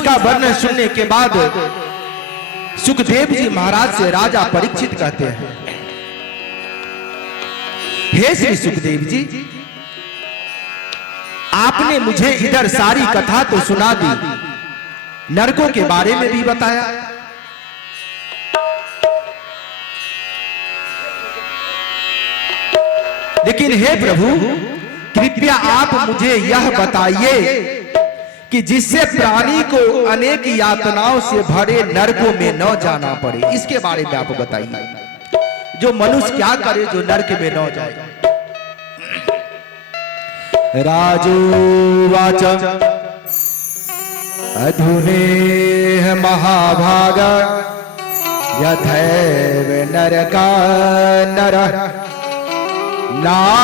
इसका वर्णन सुनने के बाद सुखदेव जी महाराज से राजा परीक्षित कहते हैं, हे श्री सुखदेव जी, आपने मुझे इधर सारी कथा तो सुना दी, नरकों के बारे में भी बताया, लेकिन हे प्रभु, कृपया आप मुझे यह बताइए कि जिससे प्राणी को अनेक यातनाओं से भरे नरकों में न जाना पड़े, इसके बारे में आप बताइए। जो मनुष्य क्या करे जो नरक में न जाए। राजोवाच अधुनेह महाभाग यथैव नरका नरः नानोग्रयात्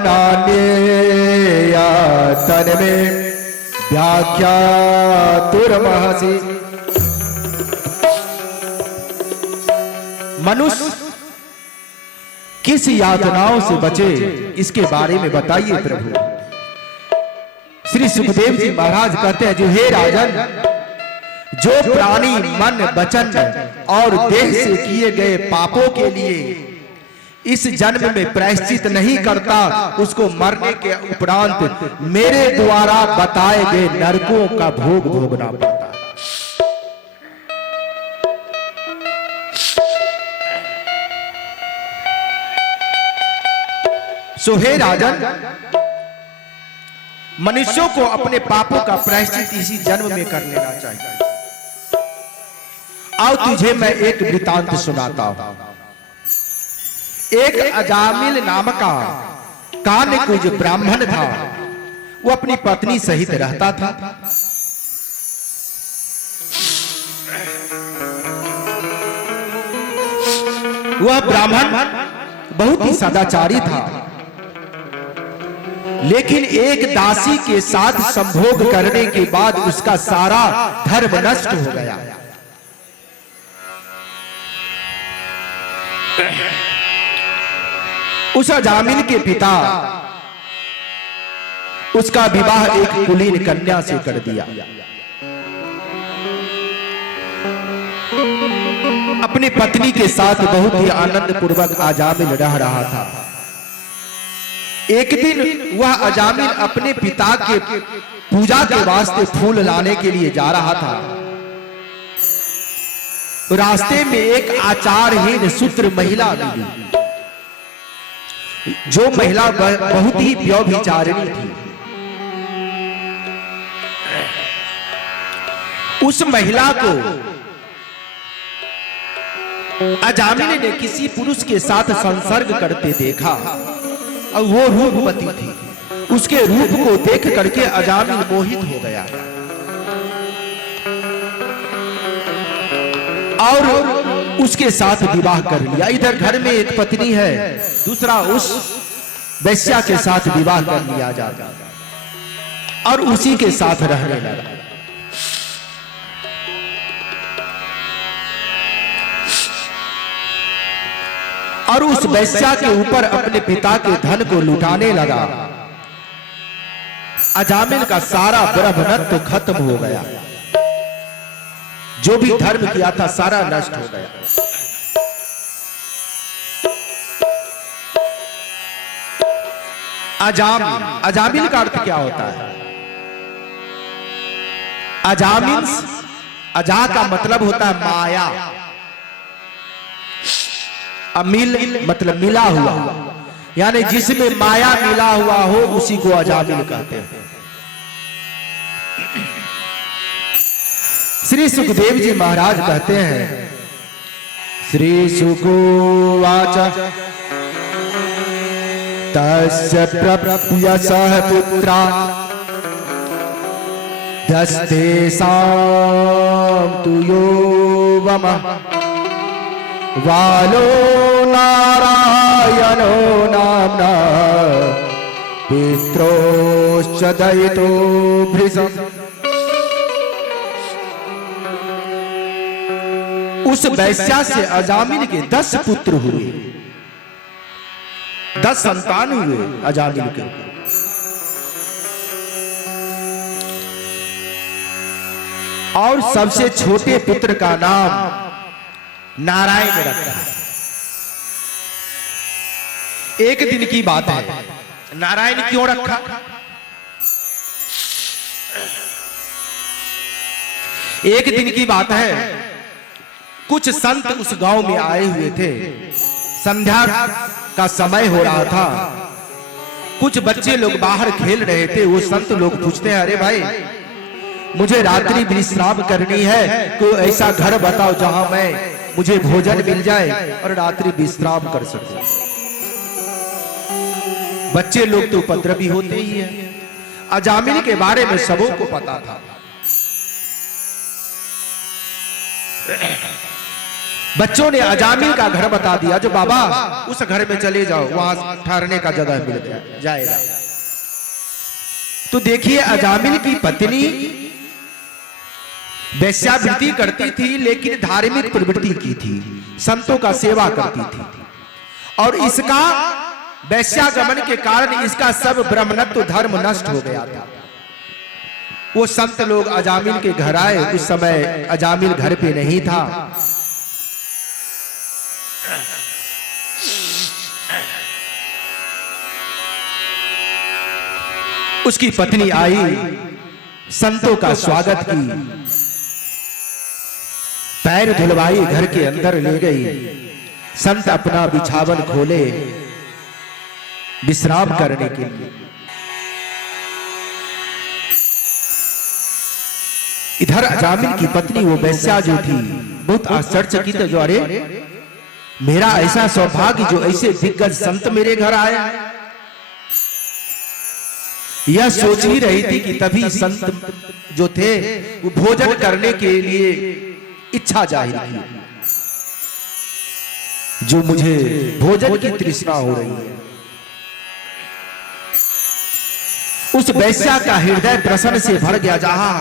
नान्येयातन में व्याख्यातुर्महसि। मनुष्य किस यातनाओं से बचे, इसके बारे में बताइए प्रभु। श्री सुखदेव जी महाराज कहते हैं, जो हे राजन, जो प्राणी मन वचन और देह से किए गए पापों के लिए इस जन्म में प्रायश्चित नहीं करता, उसको मरने के उपरांत मेरे द्वारा बताए गए नरकों का भोग भोगना पड़ता है। सो हे राजन, मनुष्यों को अपने पापों का प्रायश्चित इसी जन्म में कर लेना चाहिए। आओ तुझे मैं एक वृतांत सुनाता हूं। एक अजामिल नाम का कान्यकुज ब्राह्मण था। वो अपनी पत्नी सहित रहता था। वह ब्राह्मण बहुत ही सदाचारी था, लेकिन एक दासी के साथ संभोग करने के बाद उसका सारा धर्म नष्ट हो गया। उस अजामिल के पिता उसका विवाह एक कुलीन कन्या से कर दिया। अपनी पत्नी के साथ बहुत ही आनंद पूर्वक अजामिल रह रहा था। एक दिन वह अजामिल अपने पिता के पूजा के वास्ते फूल लाने के लिए जा रहा था। रास्ते में एक आचारहीन शूद्र महिला मिली, जो महिला बहुत ही व्यभिचारिणी थी। उस महिला को अजामिल ने किसी पुरुष के साथ संसर्ग करते देखा और वो रूपवती थी। उसके रूप को देख करके अजामिल मोहित हो गया और उसके साथ विवाह कर लिया। इधर घर में एक पत्नी है, दूसरा उस वैश्या के साथ विवाह कर लिया जाता और उसी के साथ रहने लगा। और उस वैश्या के ऊपर अपने पिता के धन को लुटाने लगा। अजामिल का सारा ब्रह्मत्व खत्म हो गया। जो भी धर्म किया था सारा नष्ट हो गया। अजामिल का अर्थ क्या होता है? अजामिल, अजा का मतलब होता है माया। अमिल मतलब मिला हुआ, यानी जिसमें माया मिला हुआ हो उसी को अजामिल कहते हैं। श्री सुखदेव जी महाराज कहते हैं, श्री सुगोवाच तस्य प्रप्यसः पुत्रा दस्तेषां तु यो वमः वालो नारायणो नाम्ना पित्रोश्च दयितो भृशम्। उस वैश्या से अजामिल के 10 पुत्र हुए, 10 संतान हुए अजामिल के। और सबसे छोटे पुत्र का नाम नारायण रखा। एक दिन की बात है, नारायण क्यों रखा? एक दिन की बात है, कुछ संत उस गांव में आए हुए थे। संध्या का समय हो रहा था। कुछ बच्चे लोग बाहर खेल रहे थे। वो संत लोग पूछते हैं, अरे भाई मुझे रात्रि विश्राम करनी है, कोई ऐसा घर बताओ जहां मुझे भोजन मिल जाए और रात्रि विश्राम कर सकूं। बच्चे लोग तो उपद्रवी होते ही हैं। अजामिल के बारे में सबों को पता था। बच्चों ने अजामिल का घर बता दिया, जो बाबा उस घर में चले जाओ, वहां ठहरने का जगह मिल जाएगा। तो देखिए, अजामिल की पत्नी वेश्यावृत्ति करती थी, लेकिन धार्मिक प्रवृत्ति की थी, संतों का सेवा करती थी। और इसका वैश्यागमन के कारण इसका सब ब्रह्मणत्व धर्म नष्ट हो गया था। वो संत लोग अजामिल के घर आए। उस समय अजामिल घर पे नहीं था। उसकी पत्नी आई, संतों का स्वागत की, पैर धुलवाई, घर के अंदर ले गई। संत अपना बिछावन खोले विश्राम करने के लिए। इधर अजामिल की पत्नी, वो वैश्या जो थी, बहुत आश्चर्यचकित, जो अरे मेरा ऐसा सौभाग्य, जो ऐसे दिग्गज संत मेरे घर आए। यह सोच ही रही थी कि तभी संत जो थे वो भोजन करने के लिए इच्छा जाहिर की, जो मुझे भोजन की तृष्णा हो रही है। उस वैश्या का हृदय प्रसन्न से भर गया। जहां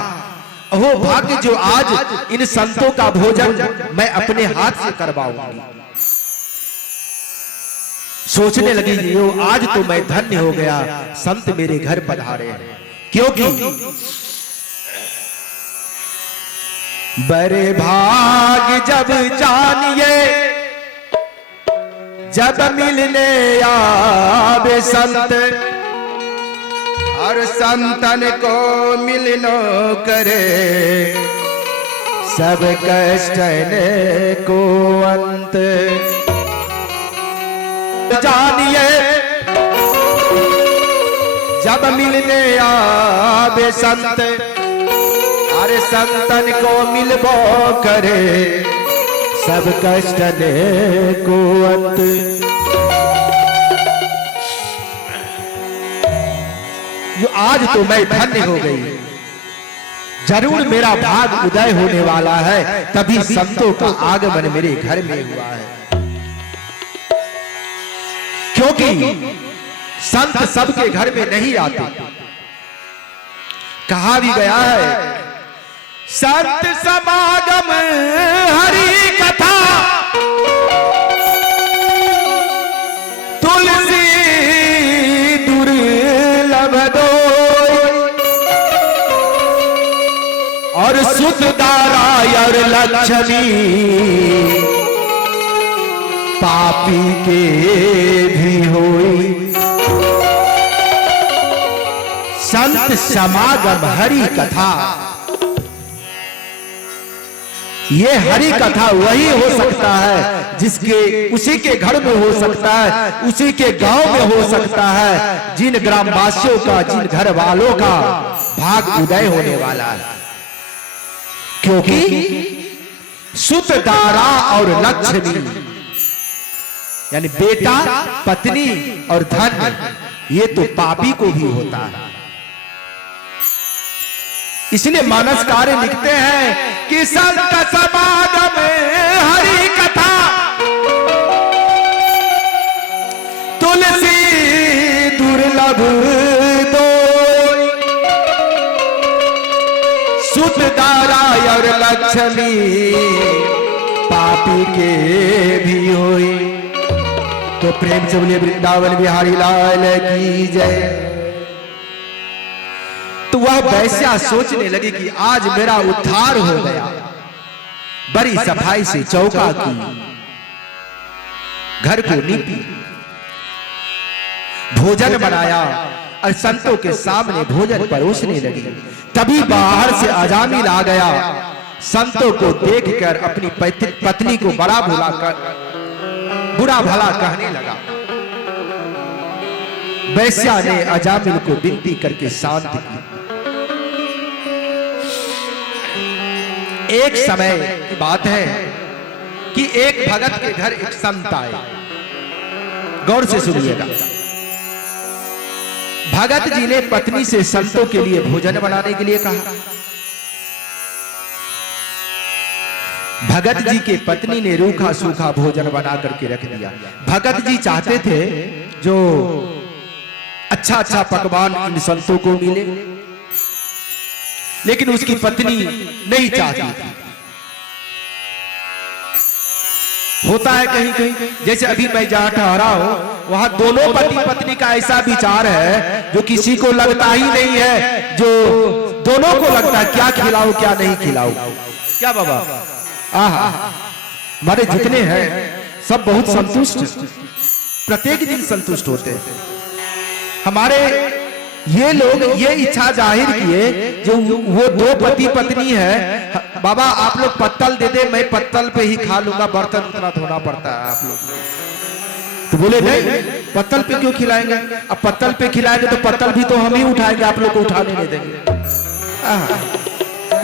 वो भाग्य, जो आज इन संतों का भोजन मैं अपने हाथ से करवाऊंगी। सोचने लगी, यो आज तो मैं धन्य हो गया, संत मेरे घर पधारे हैं। क्योंकि बड़े भाग जब जानिए, जब मिलने आवे संत, और संतन को मिलनो करे, सब कष्टन को अंत। जानिए जब मिलने आवे संत, अरे संतन को मिलबो करे, सब कष्टन को अंत। जो आज तो मैं धन्य हो गई, जरूर मेरा भाग उदय होने वाला है, तभी संतों का आगमन मेरे घर में हुआ है। क्योंकि संत सबके घर में नहीं आते। कहा भी गया है, संत समागम हरि कथा, तुलसी दुर्लभ दो, और सुत दारा और लक्ष्मी, पापी के भी होई। संत समागम हरि कथा, ये हरि कथा वही हो सकता है जिसके उसी के घर में हो सकता है, उसी के गांव में हो सकता है, जिन ग्रामवासियों का, जिन घर वालों का भाग उदय होने वाला है। क्योंकि सुत दारा और लक्ष्मी, यानी बेटा, पत्नी और धन, ये तो पापी को भी होता है। इसलिए मानसकार लिखते हैं कि संत समागम हरि कथा, तुलसी दुर्लभ दो, सुत दारा और लक्ष्मी, पापी के भी होई। तो प्रेम से बोलिए वृंदावन बिहारी लाल की जय। तो तो वह वैश्या सोचने लगी कि आज मेरा उद्धार हो गया। बड़ी सफाई से चौका की, घर को नीपी, भोजन बनाया और संतों के सामने भोजन परोसने लगी। तभी बाहर से अजामिल आ गया। संतों को देखकर अपनी पत्नी को बुरा भला कहने लगा। वैश्या ने अजामिल को विनती करके शांत की। एक समय की बात है कि एक भगत के घर एक संत आए। गौर से सुनिएगा। भगत जी ने पत्नी से संतों के लिए भोजन बनाने के लिए कहा। भगत जी के पत्नी ने रूखा सूखा भोजन बना करके रख दिया। भगत जी चाहते थे जो अच्छा अच्छा पकवान इन संतों को मिले, लेकिन उसकी पत्नी नहीं चाहती थी। होता है कहीं कहीं, जैसे अभी मैं जहां ठहरा हूं वहां दोनों पति पत्नी का ऐसा विचार है जो किसी को लगता ही नहीं है, जो दोनों को लगता है क्या खिलाऊं क्या नहीं खिलाऊं। क्या बाबा, हमारे जितने हैं सब बहुत संतुष्ट, प्रत्येक दिन संतुष्ट होते हैं। हमारे ये लोग ये इच्छा जाहिर किए जो वो दो पति पत्नी है, बाबा आप लोग पत्तल दे दे, मैं पत्तल पे ही खा लूंगा, बर्तन उतना धोना पड़ता है आप लोग। तो बोले नहीं, पत्तल पे क्यों खिलाएंगे? अब पत्तल पे खिलाएंगे तो पत्तल भी तो हम ही उठाएंगे, आप लोग को उठाने नहीं देंगे।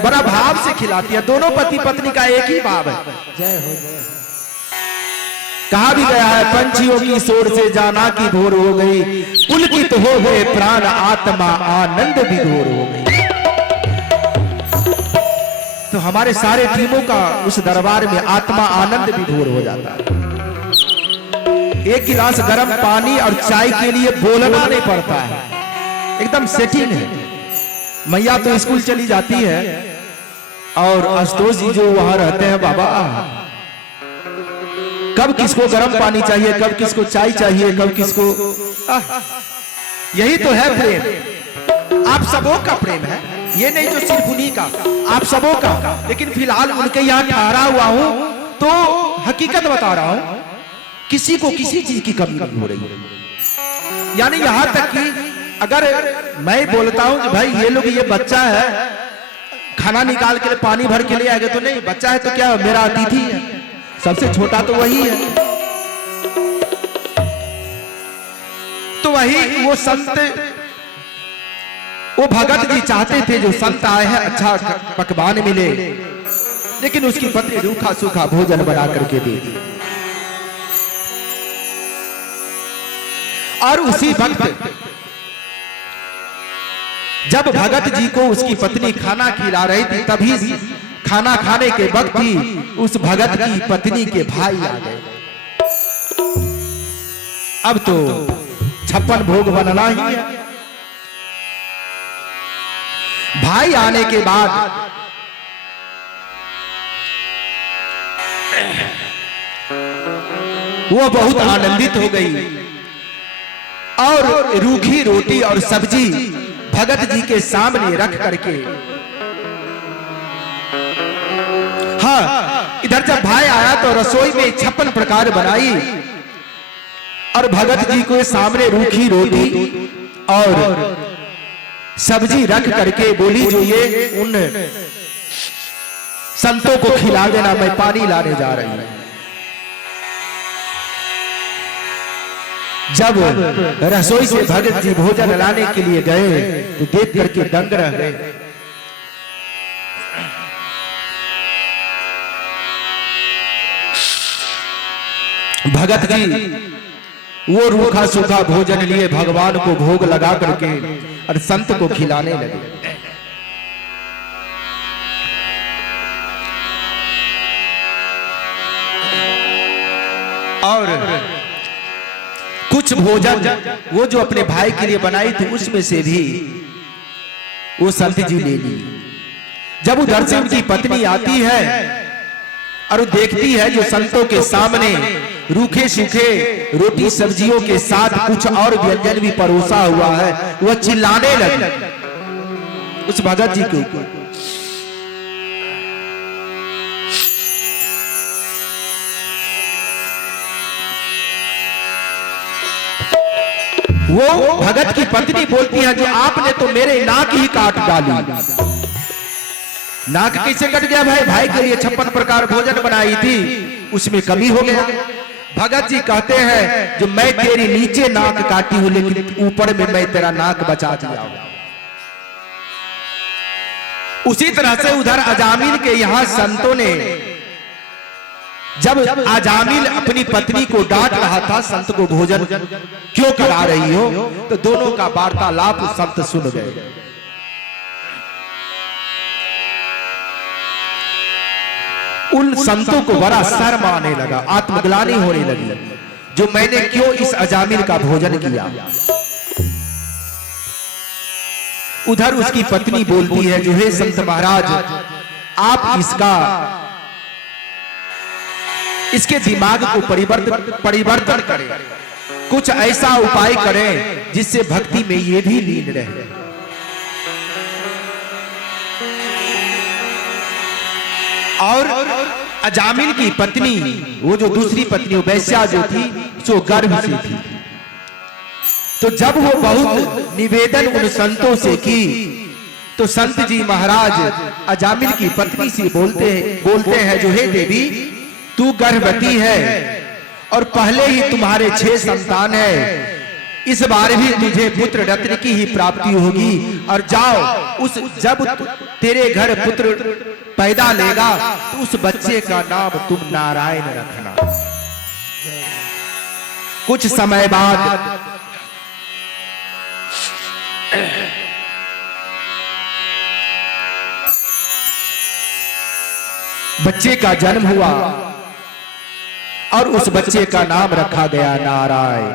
बड़ा भाव से खिलाती है। दोनों पति पत्नी का एक ही भाव है। जय हो जय। कहा भी गया है, पंछियों की शोर से जाना की भोर हो गई, पुलकित हो गए प्राण आत्मा आनंद विभोर हो गई। तो हमारे सारे टीमों का उस दरबार में आत्मा आनंद विभोर हो जाता है। एक गिलास गर्म पानी और चाय के लिए बोलना नहीं पड़ता है, एकदम सेटिंग है। मैया तो स्कूल चली जाती है और आशुतोष जी जो वहां रहते हैं, बाबा कब किसको गर्म पानी चाहिए, कब किसको चाय चाहिए, कब किसको, यही तो है प्रेम। आप सबों का प्रेम है, ये नहीं जो सिर्फ उन्हीं का, आप सबों का। लेकिन फिलहाल उनके यहाँ ठहरा हुआ हूं तो हकीकत बता रहा हूं, किसी को किसी चीज की कमी नहीं हो रही है। यानी यहां तक कि अगर मैं बोलता हूं कि भाई ये लोग, ये बच्चा है, खाना निकाल के पानी भर के ले आएगा, तो नहीं, बच्चा है तो क्या मेरा अतिथि है, सबसे छोटा तो वही है। तो वही वो संत, वो भगत जी चाहते थे जो संत आए हैं अच्छा पकवान मिले, लेकिन उसकी पत्नी रूखा सूखा भोजन बना करके दे दी। और उसी वक्त जब भगत जी को उसकी पत्नी खाना खिला रही थी, तभी खाना खाने के वक्त ही उस भगत की पत्नी के भाई आ गए। अब तो 56 भोग बनना ही है। भाई आने के बाद वो बहुत आनंदित हो गई और रूखी रोटी और सब्जी भगत जी के सामने रख करके, हाँ, इधर जब भाई आया तो रसोई में 56 प्रकार बनाई और भगत जी को सामने रूखी रोटी और सब्जी रख करके बोली, जो ये उन संतों को खिला देना, मैं पानी लाने जा रही हूं। जब रसोई से भगत जी भोजन लाने के लिए गए तो देख करके दंग रह गए। भगत जी वो रूखा सूखा भोजन लिए भगवान को भोग लगा करके और संत को खिलाने लगे। और कुछ भोजन वो जो अपने भाई के लिए बनाई थी उसमें से भी वो संत जी ले ली। जब उधर से उनकी पत्नी आती है और वो देखती है जो संतों के सामने रूखे सूखे रोटी सब्जियों के साथ कुछ और व्यंजन भी परोसा हुआ है, वह चिल्लाने लगी। उस भगत जी के ऊपर। वो भगत की पत्नी बोलती है जो आपने तो मेरे नाक ही काट डाली। नाक कैसे कट गया भाई? भाई के लिए 56 प्रकार भोजन बनाई थी, उसमें कमी हो गया। भगत जी कहते हैं जो मैं तेरी नीचे नाक काटी हूं लेकिन ऊपर में मैं तेरा नाक बचा दिया हूं। उसी तरह से उधर अजामिल के यहां संतों ने जब अजामिल अपनी पत्नी को डांट रहा था संत को भोजन क्यों करा रही हो, तो दोनों का वार्तालाप संत सुन गए। उन संतों को बड़ा शर्म आने लगा, आत्मग्लानि होने लगी, जो मैंने क्यों इस अजामिल का भोजन किया। उधर उसकी पत्नी बोलती है जो हे संत महाराज, आप इसके दिमाग को परिवर्तन करें, कुछ ऐसा उपाय करें जिससे भक्ति में ये भी लीन रहे। और अजामिल की पत्नी, वो जो दूसरी पत्नी वैश्या जो थी, जो गर्भ से थी, तो जब वो बहुत निवेदन उन संतों से की, तो संत जी महाराज अजामिल की पत्नी से बोलते हैं जो हे देवी, तू गर्भवती है और पहले ही तुम्हारे 6 संतान है, इस बार भी तुझे पुत्र रत्न की ही प्राप्ति होगी। और जाओ जब तेरे घर पुत्र पैदा लेगा तो उस बच्चे का नाम तुम नारायण रखना। कुछ समय बाद बच्चे का जन्म हुआ और उस बच्चे का नाम रखा गया नारायण।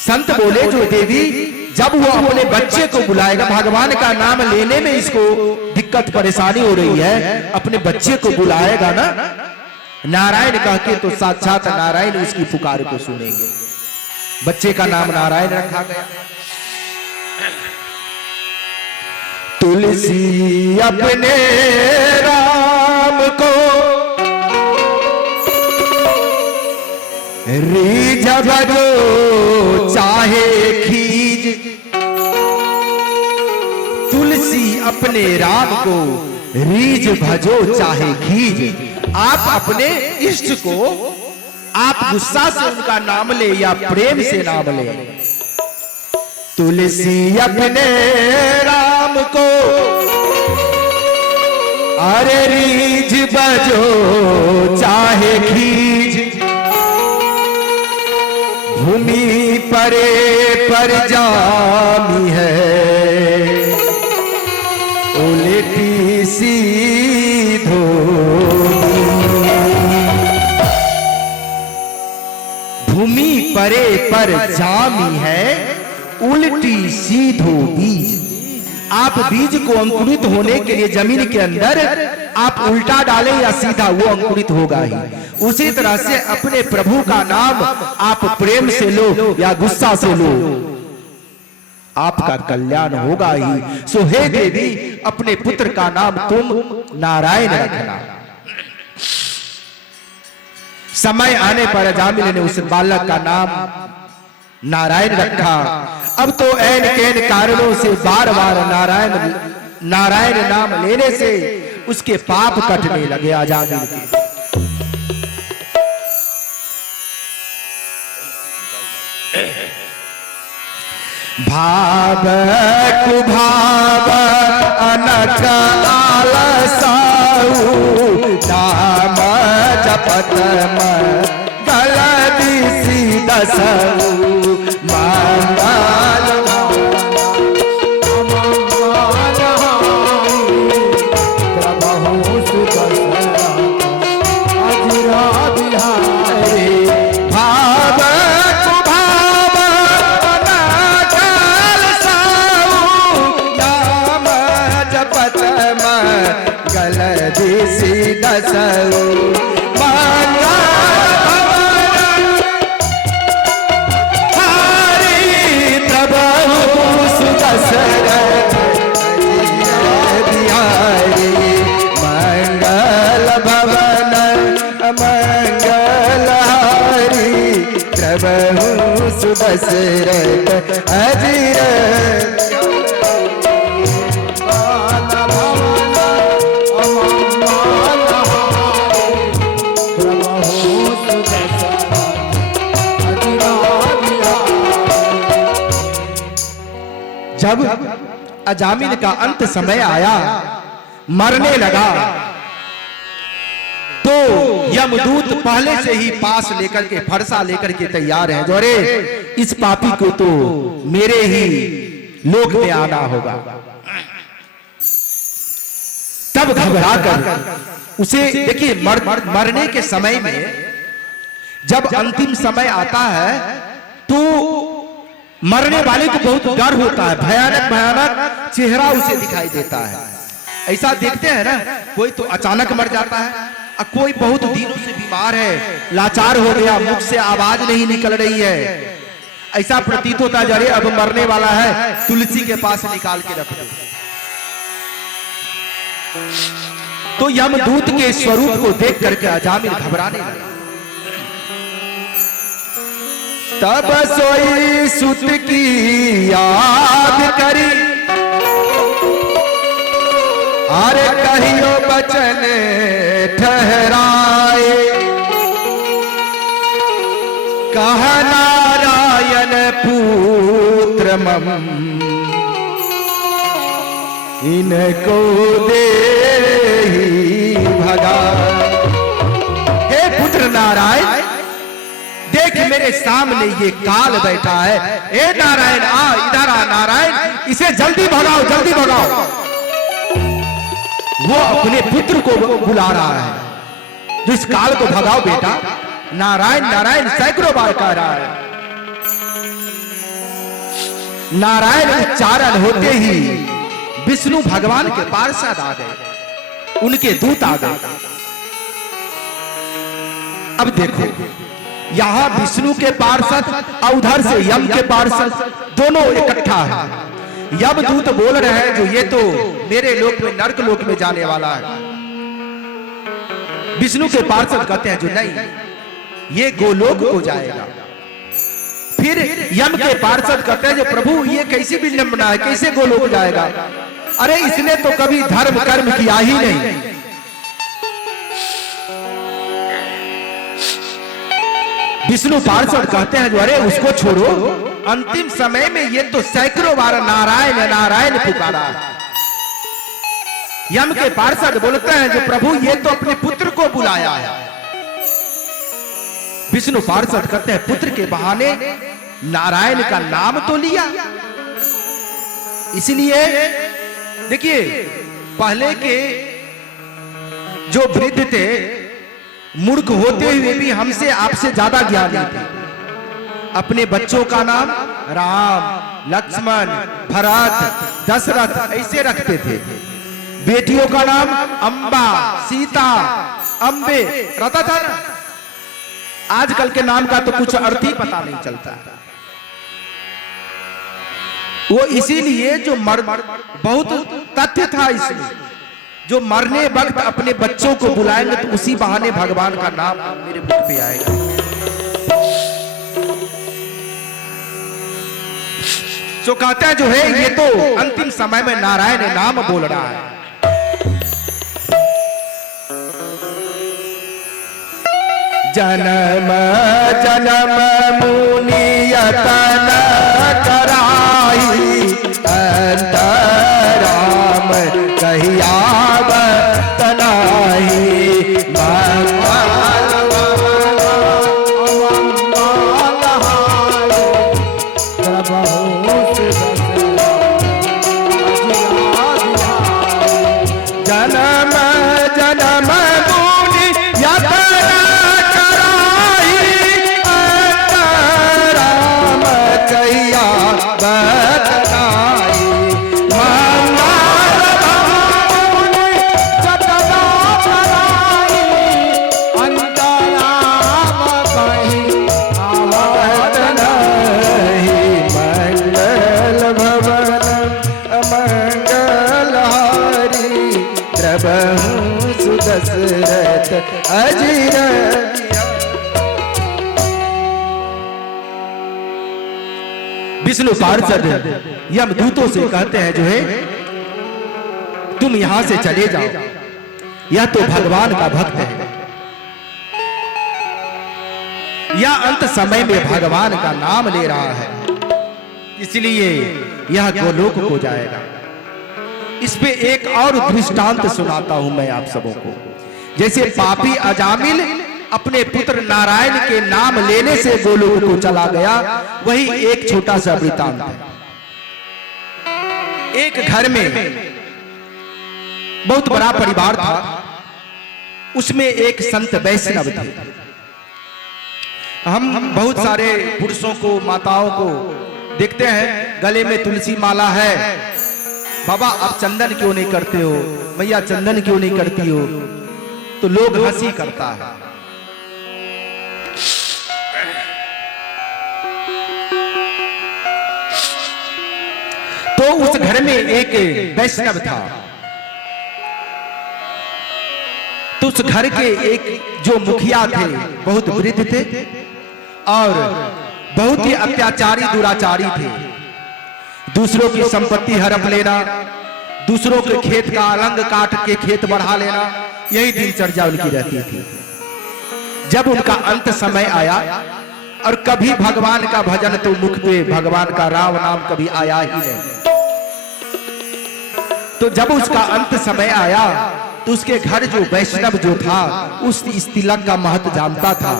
संत बोले जो देवी, जब वो अपने बच्चे को बुलाएगा, भगवान का नाम लेने में इसको दिक्कत परेशानी हो रही है, अपने बच्चे को बुलाएगा ना नारायण कह के, तो साक्षात नारायण उसकी पुकार को सुनेंगे। बच्चे का नाम नारायण रखा गया। तुलसी अपने राम को रीझ भजो चाहे खीज, तुलसी अपने राम को रीझ भजो चाहे खीज। आप अपने इष्ट को आप गुस्सा से उनका नाम ले या प्रेम से नाम ले। तुलसी अपने राम को अरे रीझ भजो चाहे खीज, भूमि परे पर जामी है उल्टी सीधो। भूमि परे पर जामी है उल्टी सीधो बीज। आप बीज को अंकुरित होने के लिए जमीन के अंदर आप उल्टा डालें या सीधा, वो अंकुरित होगा ही। उसी तरह से अपने प्रभु का नाम आप प्रेम से लो या गुस्सा से लो, आपका कल्याण होगा ही। सो हे देवी, अपने पुत्र का नाम तुम नारायण रखना। समय आने पर अजामिल ने उस बालक का नाम नारायण रखा। अब तो ऐन कैन कारणों से बार बार नारायण नाम लेने से उसके पाप कटने लगे अजामिल के। भाव कुभाव अनख आलसाऊ, नाम जपत गल दिसी दसऊ। मंगल प्रभु सुदर्शन अजिरा बिहारी। भाव कुभाव अनख आलसाऊ, नाम जपत गल दिसी दसऊ। दशरथ अजीर जब अजामिल का अंत समय आया, मरने लगा, तो यमदूत पहले से ही पास लेकर के फरसा लेकर के तैयार है, जो अरे इस पापी को तो मेरे ही लोक में आना होगा। तब घबरा कर उसे देखिए, मरने के समय में जब अंतिम समय आता है तो मरने वाले को बहुत डर होता है, भयानक भयानक चेहरा उसे दिखाई देता है। ऐसा देखते हैं ना, कोई तो अचानक मर जाता है और कोई बहुत दिनों से बीमार है, लाचार हो गया, मुख से आवाज नहीं निकल रही है, ऐसा प्रतीत होता है जरे अब मरने वाला है, तुलसी के पास निकाल के रख दो। तो यमदूत के स्वरूप को देख करके अजामिल घबराने लगा। तब सोई सुत की याद करी, अरे कहियो बचन ठहराए, कह नारायण पुत्र मम इनको दे भगा। हे पुत्र नारायण, देख मेरे सामने ये काल बैठा है, ए नारायण आ, इधर आ नारायण, इसे जल्दी भगाओ, जल्दी भगाओ। वो अपने पुत्र को बुला रहा है, जो इस काल को भगाओ बेटा। नारायण नारायण सैकड़ों बार कह रहा है। नारायण उच्चारण होते ही विष्णु भगवान के पार्षद आ गए, उनके दूत आ गए। अब देखो, यहां विष्णु के पार्षद और उधर से यम के पार्षद, दोनों इकट्ठा है। यमदूत बोल रहे हैं जो ये तो मेरे लोक में, नरक लोक में जाने वाला है। विष्णु के पार्षद कहते हैं जो नहीं, ये गोलोक को जाएगा। फिर यम के पार्षद कहते हैं जो प्रभु ये कैसी विडंबना है, कैसे गोलोक जाएगा, अरे इसने तो कभी धर्म कर्म किया ही नहीं। विष्णु पार्षद कहते हैं जो अरे उसको छोड़ो, अंतिम समय में ये तो सैकड़ों बार नारायण नारायण पुकारा है। यम के पार्षद बोलते हैं जो प्रभु ये तो अपने पुत्र को बुलाया है। विष्णु पार्षद कहते हैं पुत्र के बहाने नारायण का नाम तो लिया। इसलिए देखिए, पहले के जो वृद्ध थे, मूर्ख होते हुए भी हमसे आपसे ज्यादा ज्ञानी थे। अपने बच्चों का नाम राम, लक्ष्मण, भरत, दशरथ ऐसे रखते थे। बेटियों का नाम अंबा, सीता, अंबे रहता था ना। आजकल के नाम का तो कुछ अर्थ ही पता नहीं चलता। वो इसीलिए जो बहुत तथ्य था इसमें, जो मरने वक्त अपने बच्चों को बुलाएंगे तो उसी बहाने भगवान का नाम मेरे मुख पे आएगा। जो कहता है जो है ये तो अंतिम समय में नारायण नाम बोल रहा है। जन्म जन्म मुनियतन कराई, अंतराम कहिया तनाही। जन्म जन्म मुनि यतन कराई, अंतराम कहिया बतनाई। दशरथ अजीर। विष्णु पार्षद यमदूतों से कहते हैं जो है तुम यहां से चले जाओ, यह तो भगवान का भक्त है, यह अंत समय में भगवान का नाम ले रहा है, इसलिए यह गोलोक को जाएगा। इस पे एक और दृष्टांत सुनाता हूं मैं आप सबों को। जैसे पापी अजामिल अपने पुत्र नारायण के नाम लेने से गोलोक को चला गया, वही एक छोटा सा वृतांत है। एक घर में बहुत बड़ा परिवार था, उसमें एक संत वैष्णव थे। हम बहुत सारे पुरुषों को, माताओं को देखते हैं गले में तुलसी माला है, बाबा आप चंदन क्यों नहीं करते हो, मैया चंदन क्यों नहीं करती हो, तो लोग हंसी करता है। तो उस घर में एक वैष्णव था, तो उस घर के एक जो मुखिया थे बहुत वृद्ध थे और बहुत ही अत्याचारी दुराचारी थे। दूसरों की संपत्ति हड़प लेना, दूसरों के खेत का अलंग काट के खेत बढ़ा लेना, यही दिनचर्या उनकी रहती थी। जब उनका अंत समय आया और कभी भगवान का भजन तो मुख पे भगवान का राम नाम कभी आया ही नहीं, तो जब उसका अंत समय आया तो उसके घर जो वैष्णव जो था उस इस तिलक का महत्व जानता था।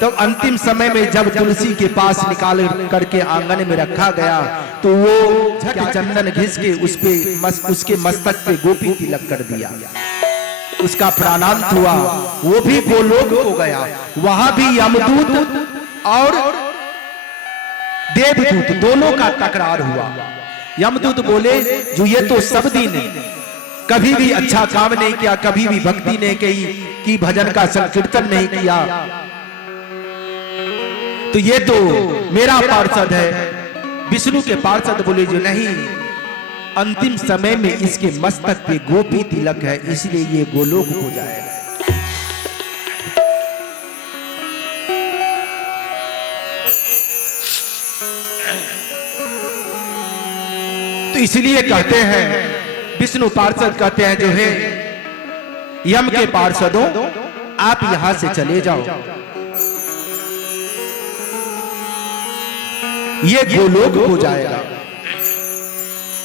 तो अंतिम समय में जब तुलसी के पास निकाल करके आंगन में रखा गया तो वो झट चंदन घिस के उसके मस्तक पे गोपी तिलक कर दिया। उसका प्राणांत हुआ, वो भी गोलोक हो गया। वहां भी यमदूत और देवदूत दोनों का टकरार हुआ। यमदूत बोले जो ये तो सब दिन कभी भी अच्छा काम नहीं किया, कभी भी भक्ति नहीं की भजन का संकीर्तन नहीं किया, तो ये तो मेरा पार्षद है। विष्णु के पार्षद बोले जो नहीं, अंतिम समय में इसके मस्तक पे गोपी तिलक है, इसलिए ये गोलोक हो जाएगा। तो इसलिए कहते हैं, विष्णु पार्षद कहते हैं जो है यम के पार्षदों आप यहां से चले जाओ, ये गोलोक हो जाएगा।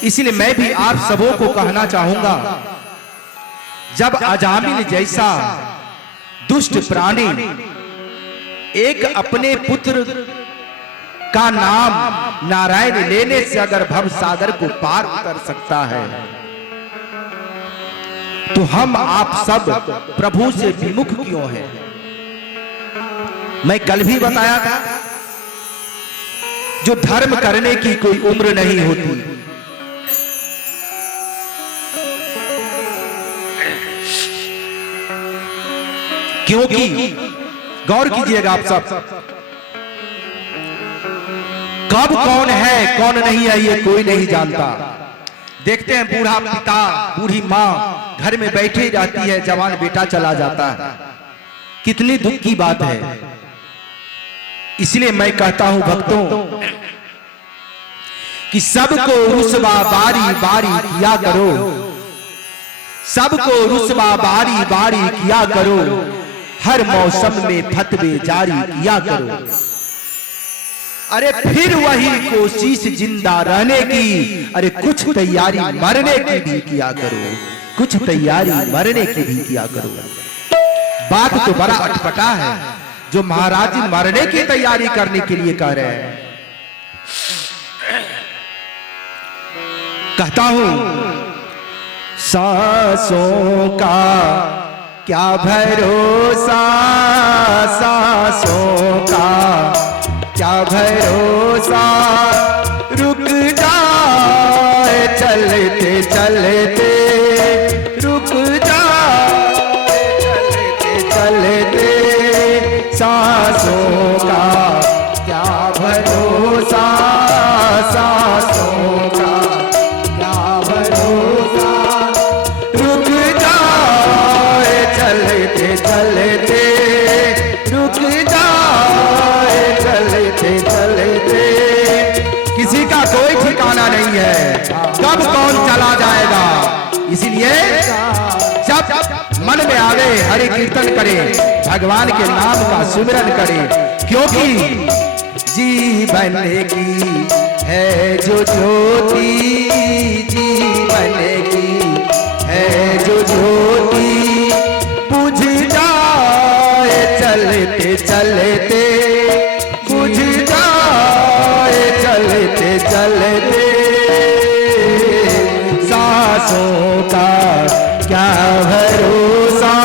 इसलिए मैं भी आप सबों को कहना चाहूंगा, जब अजामिल जैसा दुष्ट प्राणी एक अपने पुत्र का नाम नारायण लेने से अगर भव सागर को पार कर सकता है, तो हम आप सब प्रभु से विमुख क्यों हैं? मैं कल भी बताया था, जो धर्म करने की कोई उम्र नहीं होती। क्योंकि गौर कीजिएगा आप सब, कब कौन है कौन नहीं है ये कोई नहीं जानता। देखते हैं बूढ़ा पिता बूढ़ी माँ घर में बैठी रहती है, जवान बेटा चला जाता है, कितनी दुख की बात है। इसलिए मैं कहता हूं भक्तों कि सबको रुसवा बारी बारी किया करो, सबको रुसवा बारी बारी किया करो, हर मौसम में फतवे जारी किया करो। अरे फिर वही कोशिश जिंदा रहने की, अरे कुछ तैयारी मरने की भी किया करो, कुछ तैयारी मरने की भी किया करो। बात तो बड़ा अटपटा है, जो महाराज जी मरने की तैयारी करने के लिए कह रहे हैं। कहता हूं सांसों का क्या भरोसा, सांसों का क्या भरोसा, रुक जाए चलते चलते, रुक जाए चलते चलते, सांसों का क्या भरोसा, सांसों का क्या भरोसा, रुक जाए चलते चलते, रुक जाए चलते चलते, जब मन में आवे हरि कीर्तन करे, भगवान के नाम का सुमिरन करे, क्योंकि जीवन की है जो ज्योति, जीवन की है जो ज्योति, बुझ जाए चलते चलते, बुझ जाए चलते चलते, सांसों का क्या भरोसा,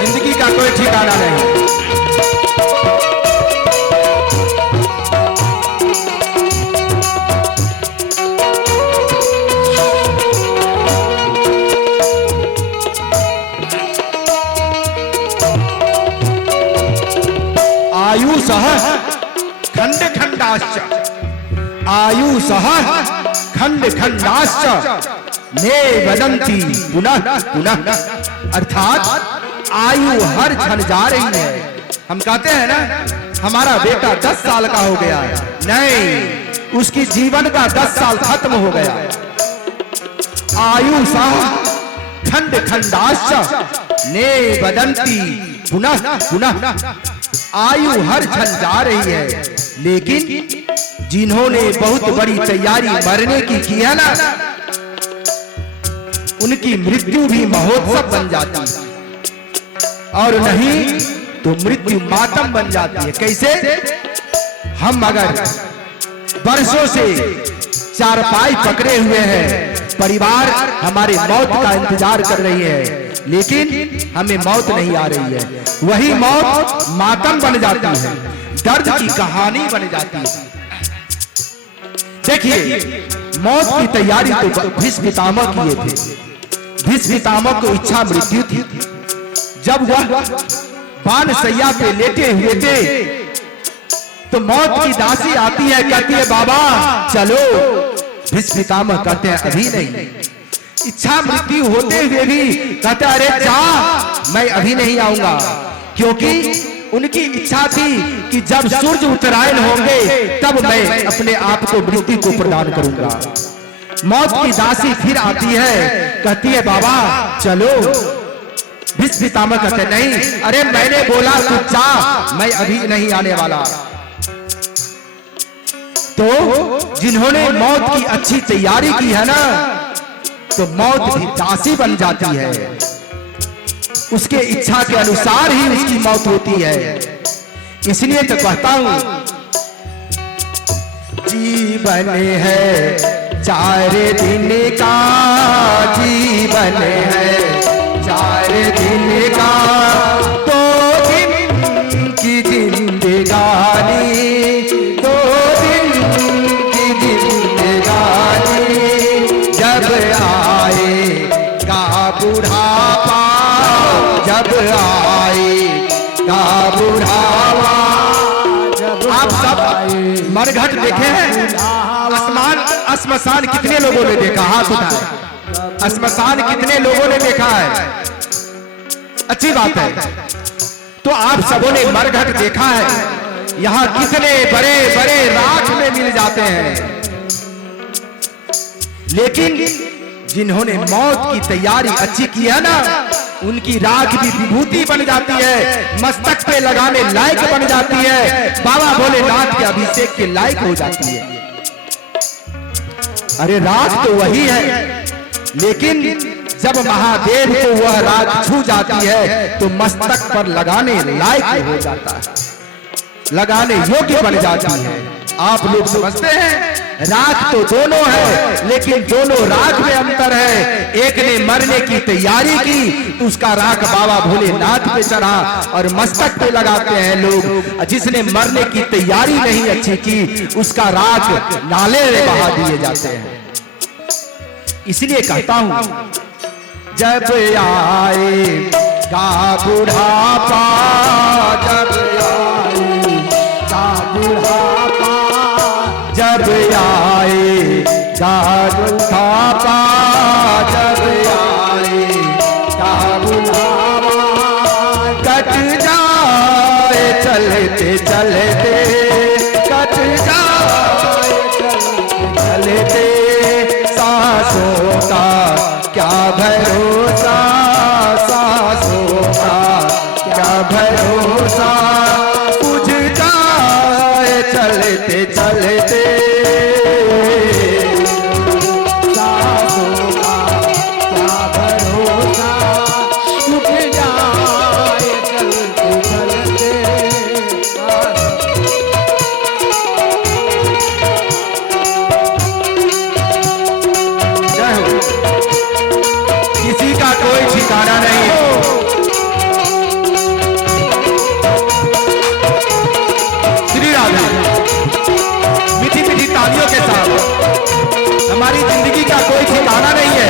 जिंदगी का कोई ठिकाना नहीं। आयुषः खंड खंडाश्च, आयुषः खंड खंडाश्च ने वदंती पुनः पुनः, अर्थात आयु हर क्षण जा रही है। हम कहते हैं ना हमारा बेटा 10 साल का हो गया है, नहीं, उसकी जीवन का 10 साल खत्म हो गया। आयु खंड खंडाश्च ने वदंती पुनः पुनः, आयु हर क्षण जा रही है, लेकिन जिन्होंने बहुत बड़ी तैयारी मरने की की है ना, उनकी मृत्यु भी महोत्सव बन जाती है, और नहीं तो मृत्यु मातम बन जाती है। कैसे? हम अगर वर्षों से चारपाई पकड़े हुए हैं, परिवार हमारे मौत का इंतजार कर रही है, लेकिन हमें मौत नहीं आ रही है, वही मौत मातम बन जाती है, दर्द की कहानी बन जाती है। देखिए, मौत की तैयारी तो भीष्म पितामह किए थे। भीष्म पितामह को इच्छा मृत्यु थी। जब वह बाण सैया पे लेटे हुए थे तो मौत की दासी आती है, कहती है बाबा चलो। भीष्म पितामह कहते हैं अभी नहीं। इच्छा मृत्यु होते हुए भी कहते अरे जा, मैं अभी नहीं आऊंगा, क्योंकि उनकी इच्छा थी कि जब सूरज उत्तरायण होंगे तब मैं अपने आप को मृत्यु को प्रदान करूंगा। मौत की दासी फिर आती है, कहती है बाबा चलो। भीष्म पितामह कहते नहीं, अरे मैंने बोला तू जा, मैं अभी नहीं आने वाला। तो जिन्होंने मौत की अच्छी तैयारी की है ना, तो मौत भी दासी बन जाती है, उसके इच्छा के अनुसार ही उसकी मौत होती है। इसलिए तो कहता हूं जीवन है 4 दिन का, जीवन है 4 दिन का, 2 दिन की जिंदगानी, 2 दिन की जिंदगानी, जब आएगा बुढ़ापा, जब आएगा बुढ़ापा। आप सब मरघट देखे हैं? श्मशान कितने लोगों ने देखा? हाथ उठाए। श्मशान कितने लोगों ने देखा है? अच्छी बात है। तो आप सबों ने मरघट देखा है। यहाँ कितने बड़े बड़े राख में मिल जाते हैं, लेकिन जिन्होंने मौत की तैयारी अच्छी की है ना, उनकी राख भी विभूति बन जाती है, मस्तक पे लगाने लायक बन जाती है, बाबा भोलेनाथ के अभिषेक के लायक हो जाती है। अरे राख तो वही है, लेकिन जब महादेव को वह राख छू जाती है तो मस्तक पर लगाने लायक हो जाता है, लगाने योग्य बन जाती है। आप लोग समझते हैं राख तो दोनों है, लेकिन दोनों राख में अंतर है। एक ने मरने की तैयारी की तो उसका राख बाबा भोलेनाथ पे चढ़ा और मस्तक पे लगाते हैं लोग। जिसने मरने की तैयारी नहीं अच्छी की, उसका राख नाले में बहा दिए जाते हैं। इसलिए कहता हूं जब आएगा बुढ़ापा, जब आएगा बुढ़ापा, जब आएगा बुढ़ापा जब आए क्या बुढ़ावा कट जाए चलते चलते कट जाए चलते सांसों का क्या भरोसा सांसों का क्या भरोसा बुझ जाए चलते चलते सांसों का क्या भरोसा रुक जाए चलते चलते। जय हो। किसी का कोई ठिकाना नहीं है। श्री राधे मीठी मीठी तालियों के साथ हमारी जिंदगी का कोई ठिकाना नहीं है।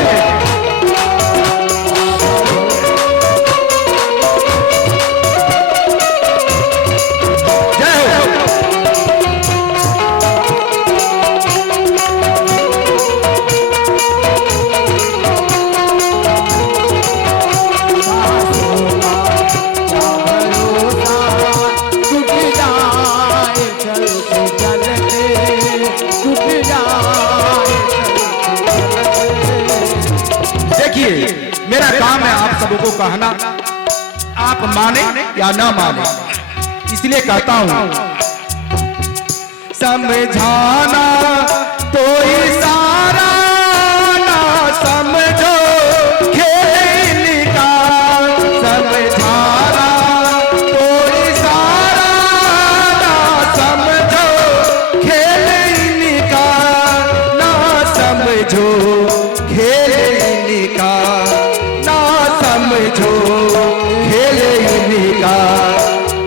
जय हो। मेरा काम है आप सबको कहना, आप माने या ना माने, इसलिए कहता हूं समझाना तो इशारा ना समझो खेल का समझाना तो इशारा ना समझो खेल का ना समझो खेल का ना समझो खेल का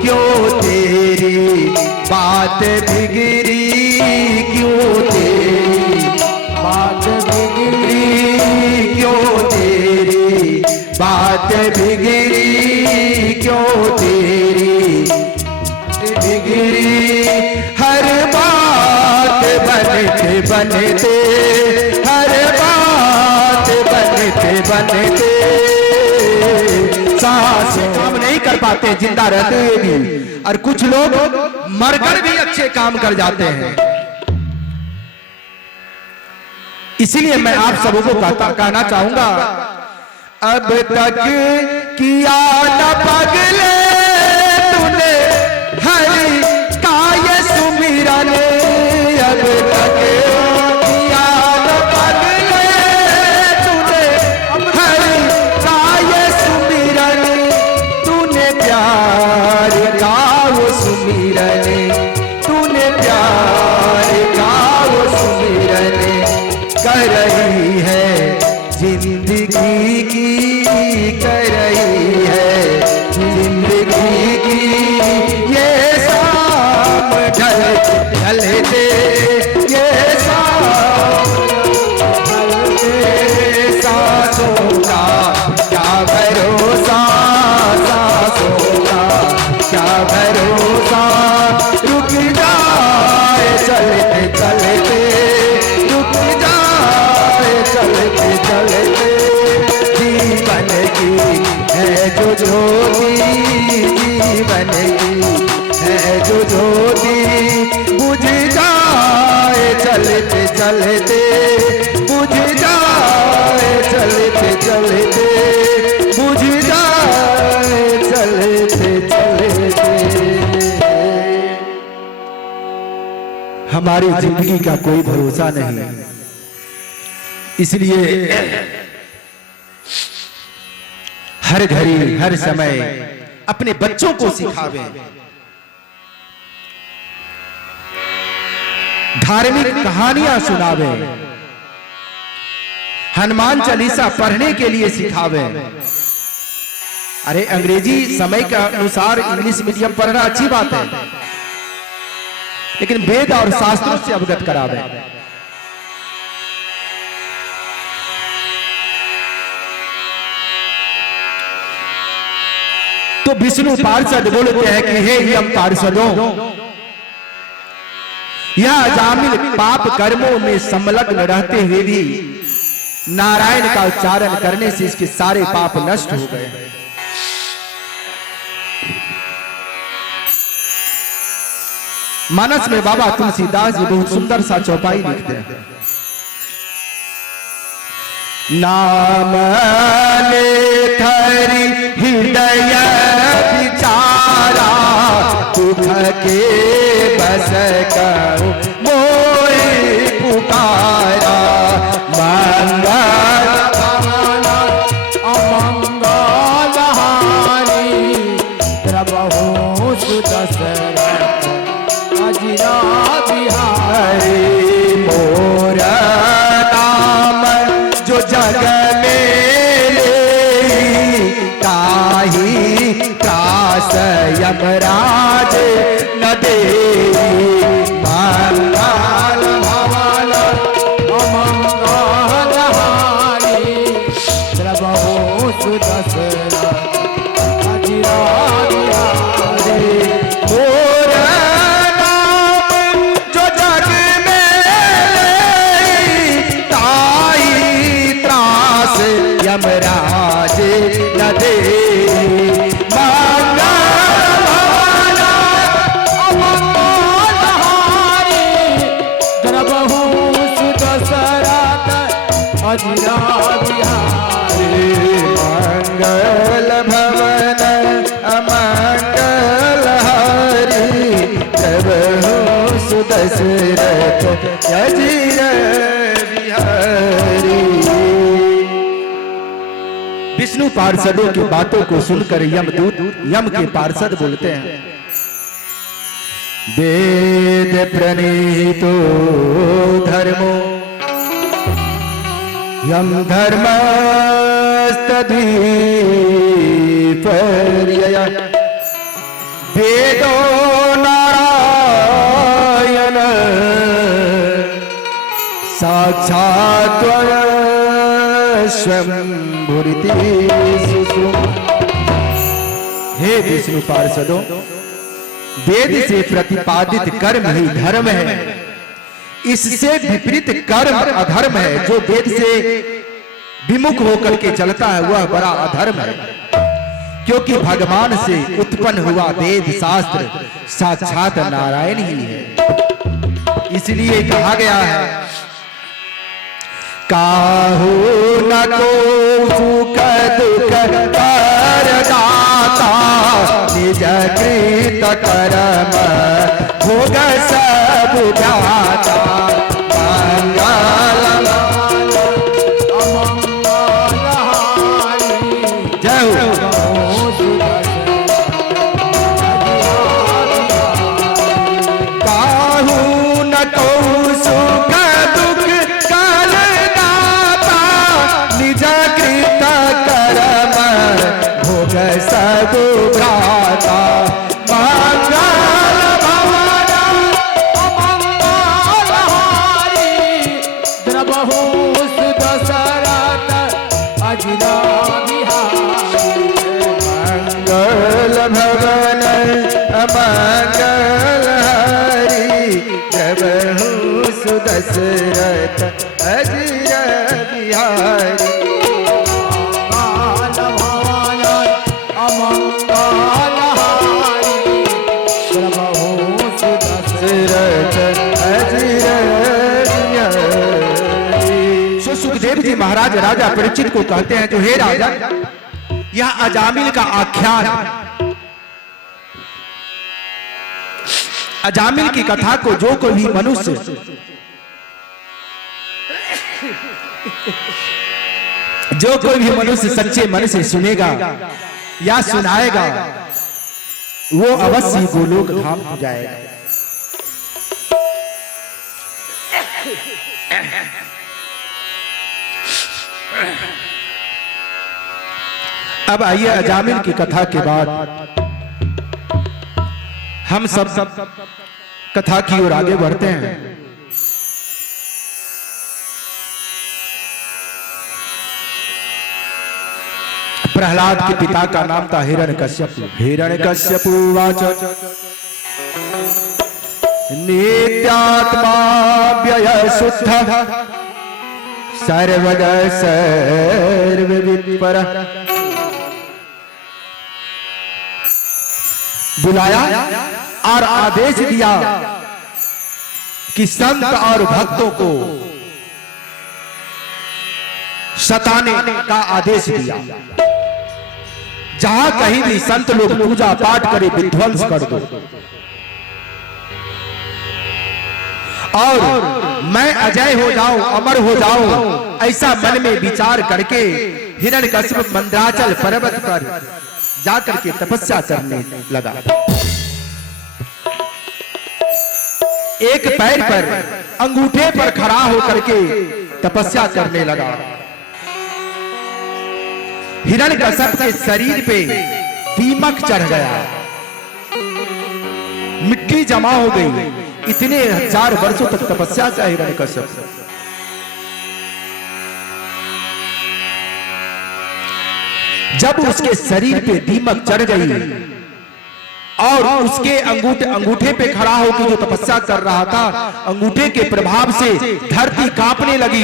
क्यों तेरी बात बिगड़ी क्यों तेरी बात बिगड़ी क्यों तेरी बात बिगड़ी क्यों तेरी बिगड़ी हर बात बनते बनते हर बात बनते बनते सांस काम नहीं कर पाते जिंदा रहते हुए भी, और कुछ लोग मरकर भी अच्छे काम कर जाते हैं। इसीलिए मैं आप सबको कहना चाहूंगा अब तक किया न पगले तूने हरि का ये सुमिरन अब तक किया न पगले तूने हरि का ये सुमिरन तूने प्यार का वो सुमिरन तूने प्यार का वो सुमिरन कर रही है जिंदगी की कर रही है जिंदगी की ये शाम ढलते ये शाम ढलते सांसों का क्या भरोसा सांसों का क्या भरोसा रुक जाए चलते चलते रुक जाए चलते चलते जीवन की है जो ज्योति जीवन की है जो ज्योति बुझ जाए चलते चलते बुझ जाए चलते चलते बुझ जाए चलते चलते। हमारी जिंदगी का कोई भरोसा नहीं, इसलिए हर घड़ी हर समय अपने बच्चों को सिखावे, धार्मिक कहानियां सुनावे, हनुमान चालीसा पढ़ने के लिए सिखावे। अरे अंग्रेजी समय के अनुसार इंग्लिश मीडियम पढ़ना अच्छी बात है, लेकिन वेद और शास्त्रों से अवगत करावे। तो विष्णु पार्षद बोलते हैं कि हे यम पार्षदों, यह अजामिल पाप कर्मों में संलग्न रहते हुए भी नारायण का उच्चारण करने से इसके सारे पाप नष्ट हो गए। मानस में बाबा तुलसीदास जी बहुत सुंदर सा चौपाई लिखते हैं। नाम लेथरी हृदय विचारा दुख के बस कर मोहि पुकारा मंगल अमंगल हारी प्रभु सुदशरथ अजिरा बिहारी मोर नाम जो जग में ताही त्रास यमराज न दे मंगल भवन अमंगल हारी प्रभु सुदशरथ अजिरा बिहारी मोर नाम जो जग में ताई त्रास यमराज न दे अजिरा बिहारी मंगल भवन अमंगल हारी प्रभु सुदशरथ अजिरा बिहारी। विष्णु पार्षदों की बातों को सुनकर यमदूत यम के पार्षद बोलते हैं, वेद प्रणीतो धर्मो यम धर्मस्तद्विपर्यय वेदो नारायण साक्षात् स्वयंभूरिति सुषुम। हे विष्णु पार्षदों, वेद से प्रतिपादित कर्म ही धर्म है, इससे विपरीत कर्म अधर्म है। जो वेद से विमुख होकर के चलता है वह बड़ा अधर्म है, क्योंकि भगवान से उत्पन्न हुआ वेद शास्त्र साक्षात नारायण ही है। इसलिए कहा गया है, काहू न को सुख दुख कर दाता निज कृत कर्म भोग सब जाता। मंगल अमंगल हारी जय हो। काहू न को सुख दुख कर दाता निज कृत कर्म भोग सब भ्राता। अजिरा बिहारी मंगल भवन अमंगल हारी प्रभु सुदशरथ अजिरा बिहारी। मंगल भवन अमंगल हारी प्रभु सुदशरथ अजिरा बिहारी। सो सुखदेव जी महाराज राजा परीक्षित को कहते हैं, जो हे राजा, यह अजामिल का आख्यान, अजामिल की कथा को जो कोई मनुष्य सच्चे मन से सुनेगा या सुनाएगा वो अवश्य गोलोक धाम हो जाएगा। अब आइए अजामिल की कथा के बाद हम सब कथा की ओर आगे बढ़ते हैं। प्रहलाद के पिता का नाम था हिरण्यकश्यपु। हिरण्यकश्यपु वाच नित्यात्मा व्यय शुद्ध सर्वग सर्वविपर। बुलाया और आदेश दिया कि संत और भक्तों को सताने का आदेश दिया। जहां कहीं भी संत लोग पूजा पाठ करे विध्वंस कर दो। और मैं अजय हो जाऊं, अमर हो जाऊं, ऐसा मन में विचार करके हिरण्यकश्यप मंदराचल पर्वत पर जाकर के तपस्या करने लगा। एक पैर पर अंगूठे पर खड़ा होकर के तपस्या करने लगा। हिरण्यकश्यप के शरीर पे दीमक चढ़ गया, मिट्टी जमा हो गई। इतने 1000 वर्षों तक तपस्या का हिरण्यकश्यप। जब उसके शरीर पे दीमक चढ़ गई और उसके अंगूठे पे खड़ा होकर जो तपस्या कर रहा था, अंगूठे के प्रभाव से धरती कांपने लगी,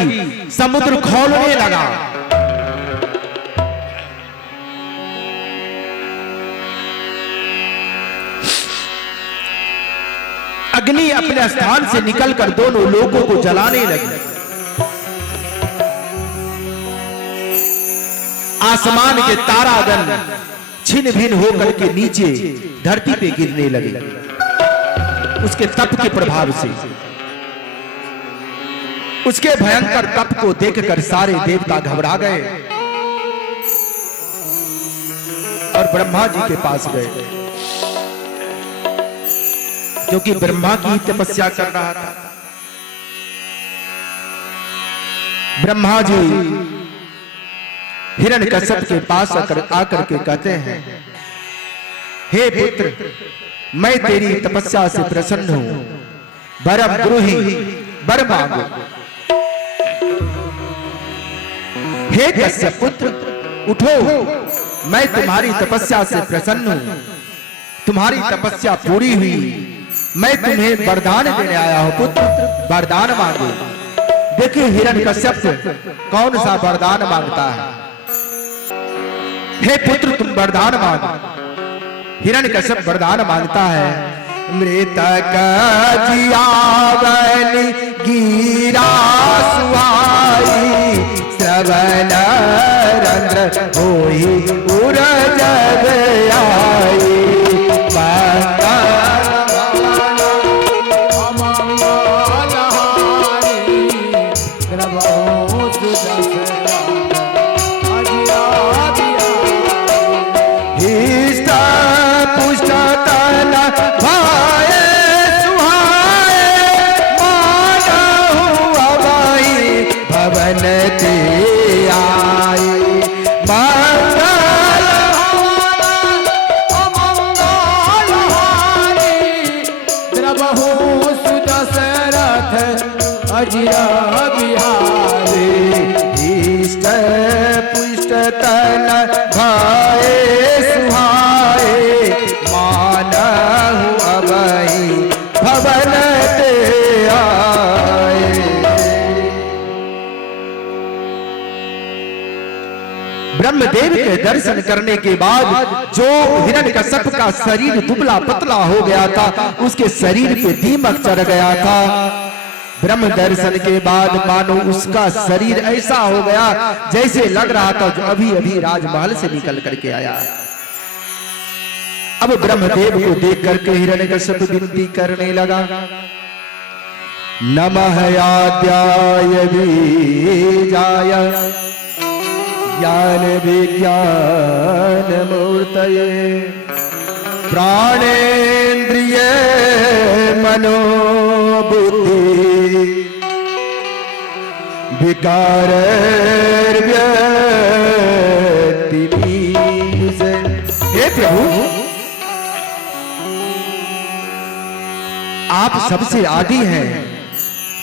समुद्र खौलने लगा। अग्नि अपने स्थान से निकलकर दोनों लोगों को जलाने लगी। आसमान के तारागण छिन्न भिन्न होकर के नीचे धरती पे गिरने लगे उसके तप के प्रभाव से। उसके भयंकर तप को देखकर सारे देवता घबरा गए और ब्रह्मा जी के पास गए, जो कि ब्रह्मा की तपस्या कर रहा था। ब्रह्मा जी हिरण्यकश्यप के पास आकर के कहते हैं, हे पुत्र, मैं तेरी तपस्या से प्रसन्न हूं, वरम द्रोही वर मांगो। हे कश्यप पुत्र, उठो, मैं तुम्हारी तपस्या से प्रसन्न हूं, तुम्हारी तपस्या पूरी हुई, मैं तुम्हें वरदान देने आया हूं। पुत्र, वरदान मांगो। देखिए हिरण्यकश्यप कौन सा वरदान मांगता है। हे पुत्र, तुम वरदान मांगो। हिरण्यकश्यप वरदान मांगता है, मृतक जियावन गिरा सुहाई, श्रवण रंध्र होई उर जग आई, अजिया बिहारी, इष्ट पुष्ट तन भाए सुहाए, मानहु अबहि भवन ते आए। ब्रह्मदेव के दर्शन करने के बाद जो हिरण्यकश्यप का शरीर दुबला पतला हो गया था, उसके शरीर पे दीमक चढ़ गया था। ब्रह्म दर्शन के बाद मानो उसका शरीर ऐसा हो गया जैसे लग रहा था जो अभी अभी राजमहल से निकल करके आया। अब ब्रह्मदेव को देख करके हिरण्यकश्यप विनती करने लगा, नमः आद्याय बीजाय ज्ञान विज्ञान मूर्तये, प्राणेन्द्रिय मनोबुद्धि विकार व्यक्ति। हे प्रभु, आप सबसे आदि हैं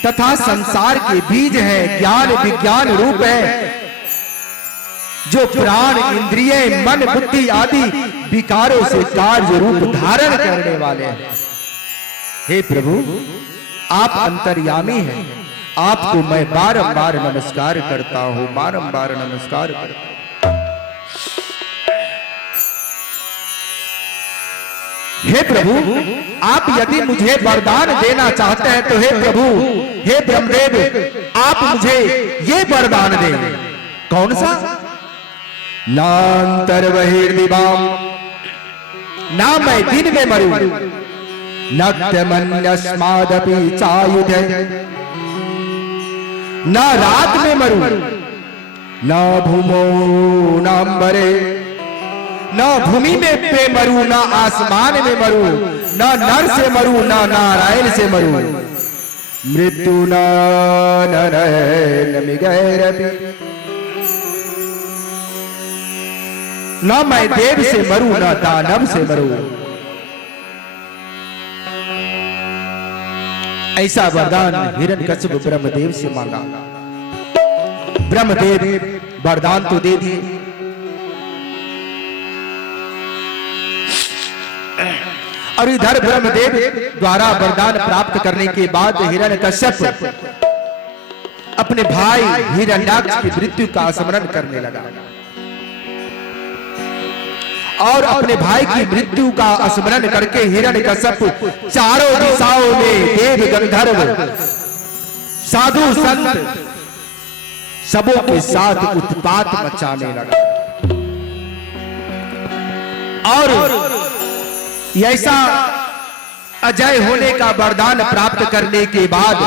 तथा संसार के बीज हैं, ज्ञान विज्ञान रूप है, जो प्राण इंद्रिय मन बुद्धि आदि विकारों से कार्य रूप धारण करने वाले हैं। हे प्रभु, आप अंतर्यामी हैं, आपको मैं बारंबार नमस्कार करता हूं, बारंबार नमस्कार करता हूं। हे प्रभु, आप यदि मुझे वरदान देना चाहते हैं तो हे प्रभु, हे ब्रह्मदेव, आप मुझे ये वरदान दें। कौन सा? नांतर बहिर्दिवाम, ना मैं दिन में मरूं, नक्तमन्यस्मादपि चायुधे, ना रात में मरूं, ना भूमो नांबरे, ना भूमि में पे मरूं, ना आसमान में मरूं, ना नर से मरूं, ना नारायण से मरूं। मृत्यु न मिगैरपि, न मैं देव से मरूं, न दानव से मरूं। ऐसा वरदान हिरण्यकश्यप ब्रह्मदेव से मांगा। ब्रह्मदेव वरदान तो दे दिए, और इधर ब्रह्मदेव द्वारा वरदान प्राप्त करने के बाद हिरण्यकश्यप अपने भाई हिरण्याक्ष की मृत्यु का स्मरण करने लगा और अपने भाई की मृत्यु का स्मरण करके हिरण्यकश्यप चारों दिशाओं में देव गंधर्व साधु संत सबों के साथ उत्पात मचाने लगा। और ऐसा अजय होने का वरदान प्राप्त करने के बाद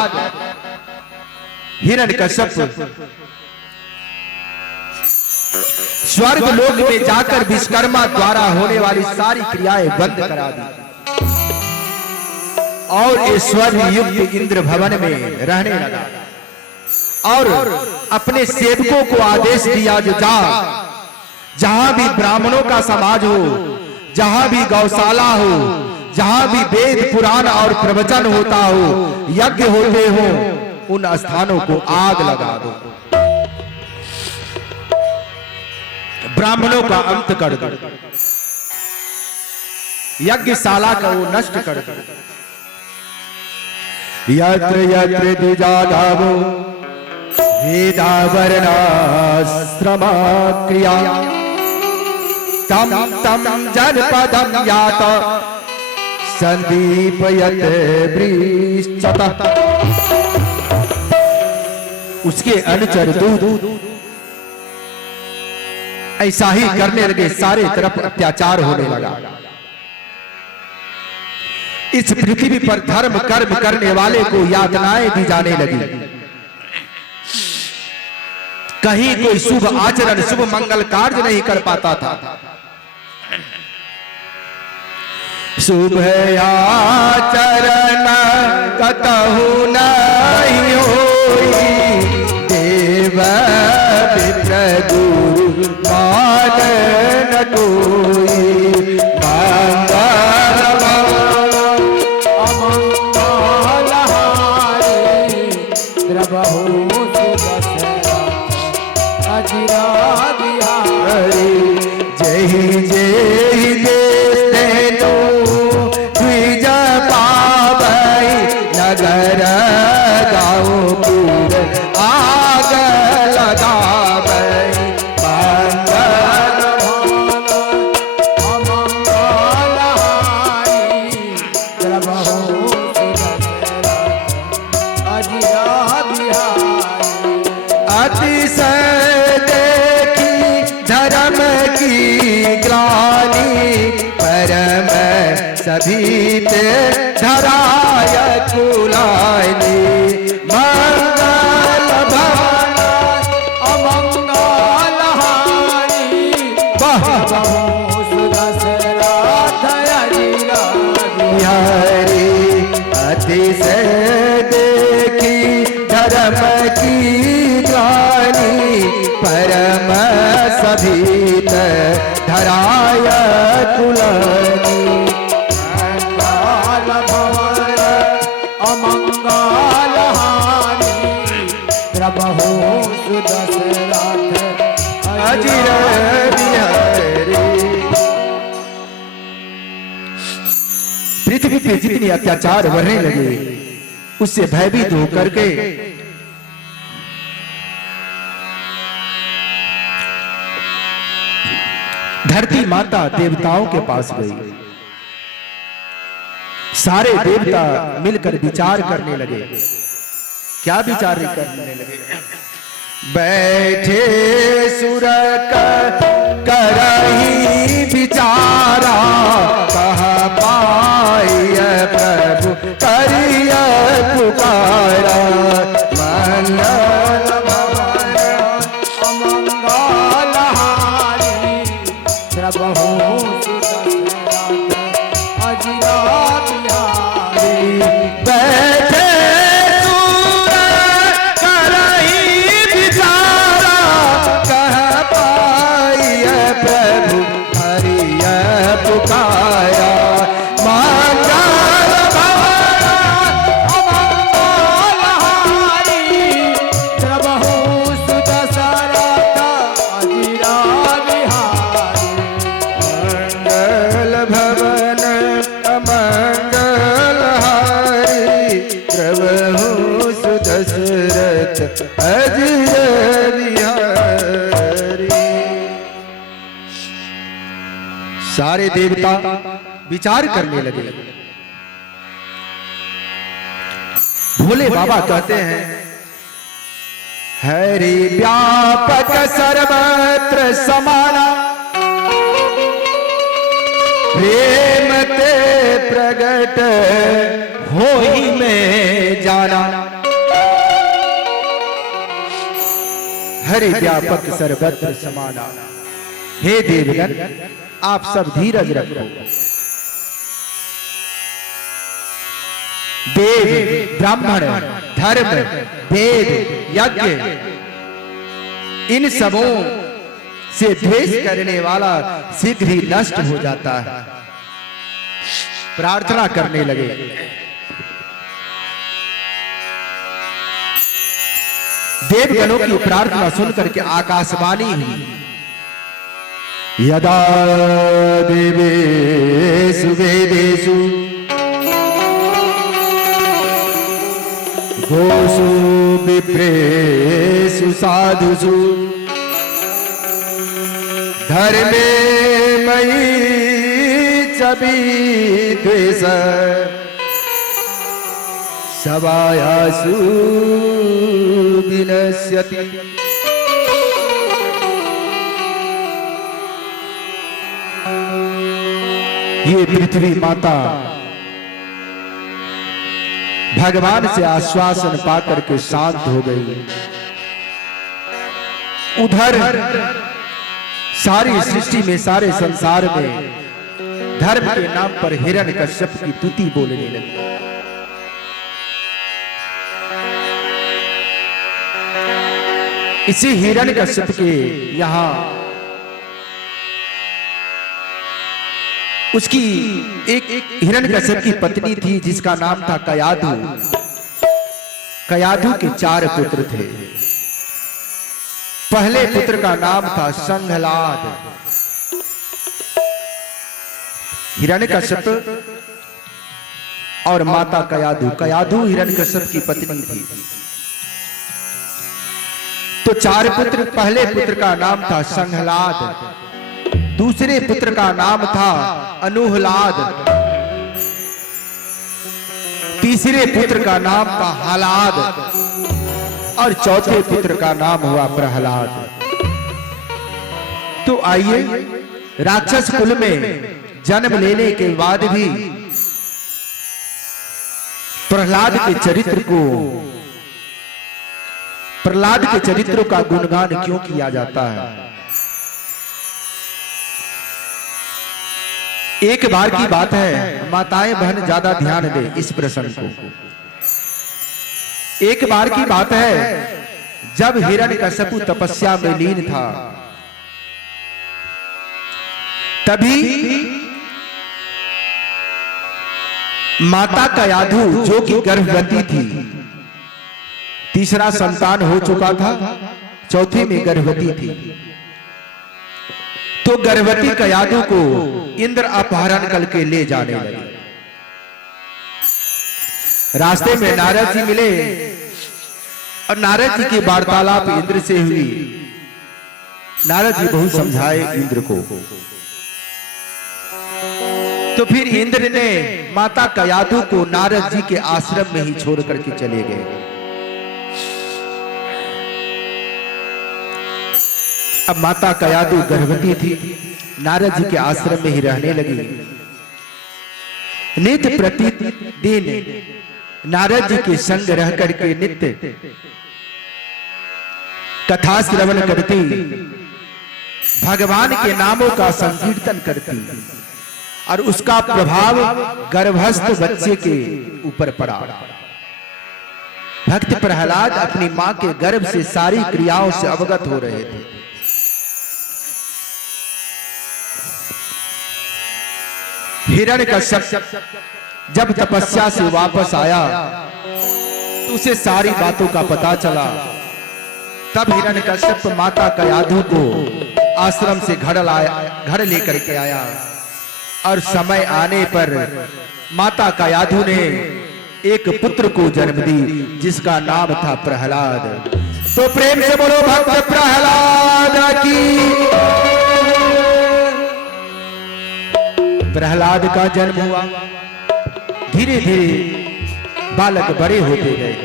हिरण्यकश्यप स्वर्ग लोक में जाकर विश्वकर्मा द्वारा होने वाली सारी क्रियाएं बंद करा दी और ईश्वर युक्त इंद्र भवन में रहने लगा और अपने सेवकों को आदेश दिया जो जहां भी ब्राह्मणों का समाज हो, जहां भी गौशाला हो, जहां भी वेद पुराण और प्रवचन होता हो, यज्ञ होते हो, उन स्थानों को आग लगा दो, ब्राह्मणों का अंत कर दो, यज्ञशाला का वो नष्ट कर दो। यत्र यत्र द्विजाधावो वेदा वर्णाश्रमा क्रिया तम तम जनपदम यात संदीपयत वृश्चतः। उसके अनुचर दूत ऐसा ही करने लगे, सारे तरफ अत्याचार होने लगा। इस पृथ्वी पर धर्म कर्म करने वाले को यातनाएं दी जाने लगी। कहीं कोई शुभ आचरण शुभ मंगल कार्य नहीं कर पाता था। शुभ आचरण कतहु नहीं होई, देव विप्र गुरु मान न कोई। सभीते धराय कुलायनी मंगल भवन अमंगल हानि बहु सुदशरथ हरि। अतिशय देखी धर्म की ग्लानि परम सभीत धराय कुलायनी। पृथ्वी पे जितने अत्याचार बढ़ने लगे उससे भयभीत होकर के धरती माता देवताओं के पास गई। सारे देवता मिलकर विचार करने लगे। क्या विचार करने लगे? बैठे सुर करही विचारा, कह पाय प्रभु करिय पुकारा। मंगल भवन अमंगल हारी, प्रभु अजिरा बिहारी। बैठे पुकारा। मंगल भवन अमंगल हारी, प्रभु सुदशरथ अजिरा बिहारी। मंगल भवन अमंगल हारी, प्रभु सुदशरथ अजिरा बिहारी। सारे देवता विचार करने लगे। भोले बाबा कहते हैं, हरि व्यापक सर्वत्र समाना, प्रेम ते प्रगट हो ही में जाना। हरि व्यापक सर्वत्र समाना। हे देवगण, आप सब धीरज रखो। देव, ब्राह्मण, धर्म, वेद, यज्ञ, इन सबों से द्वेष करने वाला शीघ्र ही नष्ट हो जाता है। प्रार्थना करने लगे। देवगणों की प्रार्थना सुनकर के आकाशवाणी हुई। यदा देवेषु वेदेषु गोषु विप्रेषु साधुषु, धर्मे मयि च विद्वेष, सभायासु विनश्यति। ये पृथ्वी माता भगवान से आश्वासन पाकर के शांत हो गई। उधर सारी सृष्टि में, सारे संसार में धर्म के नाम पर हिरण्यकश्यप की तुति बोलने लगी। इसी हिरण्यकश्यप के यहां उसकी एक हिरण्यकश्यप की पत्नी थी जिसका नाम था कयाधु। कयाधु के 4 पुत्र थे। पहले पुत्र का नाम था संघलाद। हिरण्यकश्यप और माता कयाधु। कयाधु हिरण्यकश्यप की पत्नी थी। तो 4 पुत्र। पहले पुत्र का नाम था संघलाद, दूसरे पुत्र का नाम था अनुहलाद, तीसरे पुत्र का नाम था हलाद और चौथे पुत्र का नाम हुआ प्रहलाद। तो आइए, राक्षस कुल में जन्म लेने के बाद भी प्रहलाद के चरित्र का गुणगान क्यों किया जाता है? एक बार की बात है, माताएं बहन ज्यादा ध्यान दें इस प्रसंग को। एक बार की बात है, जब हिरण्यकश्यप तपस्या में लीन था, तभी माता कयाधु जो कि गर्भवती थी, तीसरा संतान हो चुका था, चौथे में गर्भवती थी, तो गर्भवती कयाधु को इंद्र अपहरण करके ले जाने लगे। रास्ते में नारद जी मिले और नारद जी की वार्तालाप इंद्र से हुई। नारद जी बहुत समझाए इंद्र को। तो फिर इंद्र ने माता कयाधु को नारद जी के आश्रम में ही छोड़ करके चले गए। अब माता कयाधु गर्भवती थी, नारद जी के आश्रम में ही रहने लगी। नित्य प्रतिदिन नारद जी के संग रह करके नित्य कथा श्रवण करती, भगवान के नामों का संकीर्तन करती और उसका प्रभाव गर्भस्थ बच्चे के ऊपर पड़ा। भक्त प्रहलाद अपनी मां के गर्भ से सारी क्रियाओं से अवगत हो रहे थे। हिरण्यकश्यप जब तपस्या से वापस आया तो उसे सारी बातों का पता चला। तब हिरण्यकश्यप माता कयाधु को आश्रम से घर लेकर के आया और समय आने पर माता कयाधु ने एक पुत्र को जन्म दी जिसका नाम था प्रहलाद। तो प्रेम से बोलो भक्त प्रहलाद की। प्रहलाद का जन्म हुआ, धीरे धीरे बालक बड़े होते गए।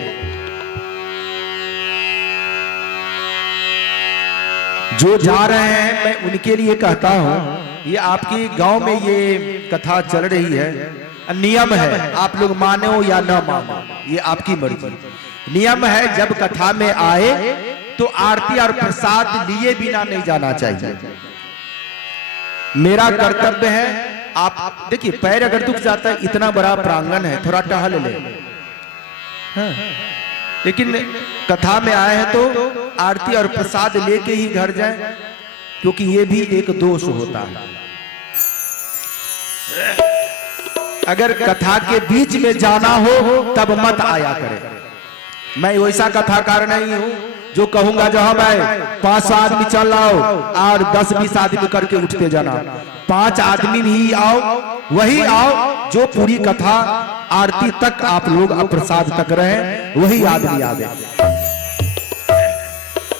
जो जा रहे हैं मैं उनके लिए कहता हूं, ये आपके गांव में ये कथा चल रही है, नियम है, आप लोग मानो या न मानो ये आपकी मर्जी। नियम है जब कथा में आए तो आरती और प्रसाद लिए बिना नहीं जाना चाहिए। मेरा कर्तव्य है, आप देखिए पैर अगर दुख जाता है, इतना बड़ा प्रांगण है, थोड़ा टहल ले। हाँ। लेकिन कथा में आए हैं तो आरती और प्रसाद लेके ही घर जाएं, क्योंकि ये भी एक दोष होता है। अगर कथा के बीच में जाना हो तब मत आया करे। मैं वैसा कथाकार नहीं हूं जो कहूंगा जहां मैं 5 आदमी चल आओ और 10-20 आदमी करके उठते जाना। 5 आदमी ही आओ, वही आओ जो पूरी कथा आरती तक आप लोग प्रसाद तक रहे, वही आदमी आवे।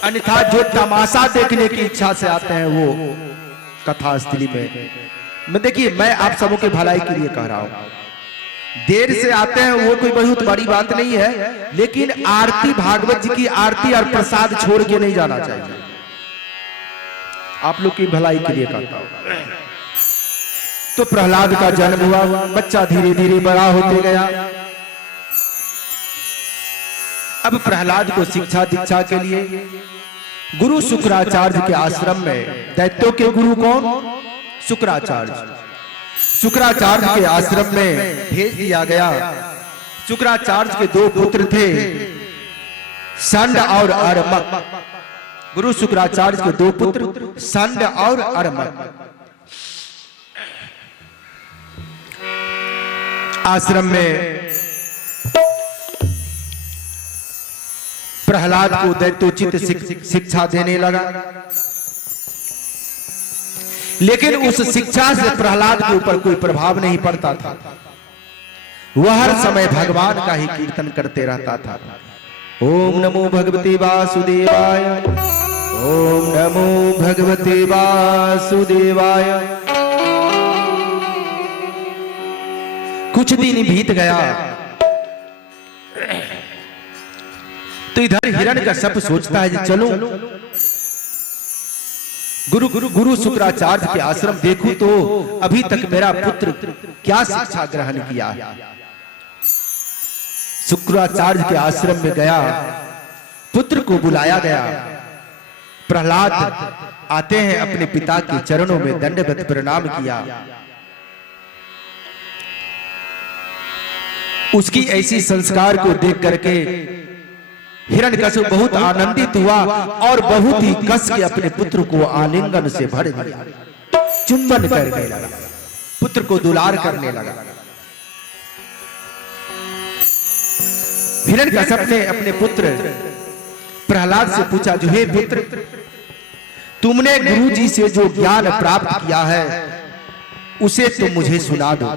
अन्यथा जो तमाशा देखने की इच्छा से आते हैं वो कथा स्थली में देखिए, मैं आप सबों के भलाई के लिए कह रहा हूं। देर से आते हैं वो कोई बहुत बड़ी बात नहीं है, लेकिन आरती भागवत जी की आरती और प्रसाद छोड़ के नहीं जाना चाहिए। आप लोग की भलाई के लिए कहता हूं। तो प्रहलाद का जन्म हुआ, बच्चा धीरे धीरे बड़ा होते गया। अब प्रहलाद को शिक्षा दीक्षा के लिए गुरु शुक्राचार्य के आश्रम में, दैत्यों के गुरु कौन? शुक्राचार्य। शुक्राचार्य के आश्रम में भेज दिया गया। शुक्राचार्य के 2 पुत्र थे, संड और अर्मक। गुरु शुक्राचार्य के 2 पुत्र संड और अर्मक आश्रम में प्रहलाद को दैत्योचित शिक्षा देने लगा। लेकिन उस शिक्षा से प्रहलाद के ऊपर कोई प्रभाव नहीं पड़ता था। वह हर समय भगवान का ही कीर्तन करते रहता था। ओम नमो भगवते वासुदेवाय, ओम नमो भगवते वासुदेवाय। कुछ दिन बीत गया तो इधर हिरण्यकश्यप सोचता है कि चलो गुरु शुक्राचार्य के आश्रम देखूं तो अभी तक मेरा पुत्र क्या शिक्षा ग्रहण किया है। शुक्राचार्य के आश्रम में गया, पुत्र को बुलाया गया। प्रहलाद आते हैं, अपने पिता के चरणों में दंडवत प्रणाम किया। उसकी ऐसी संस्कार को देख करके हिरण्यकश्यप बहुत आनंदित हुआ और बहुत ही कस के अपने पुत्र को आलिंगन से भर दिया, चुंबन करने लगा, पुत्र को दुलार करने लगा। हिरण्यकश्यप ने अपने पुत्र प्रहलाद से पूछा, जो हे पुत्र, तुमने गुरु जी से जो ज्ञान प्राप्त किया है उसे तुम मुझे सुना दो।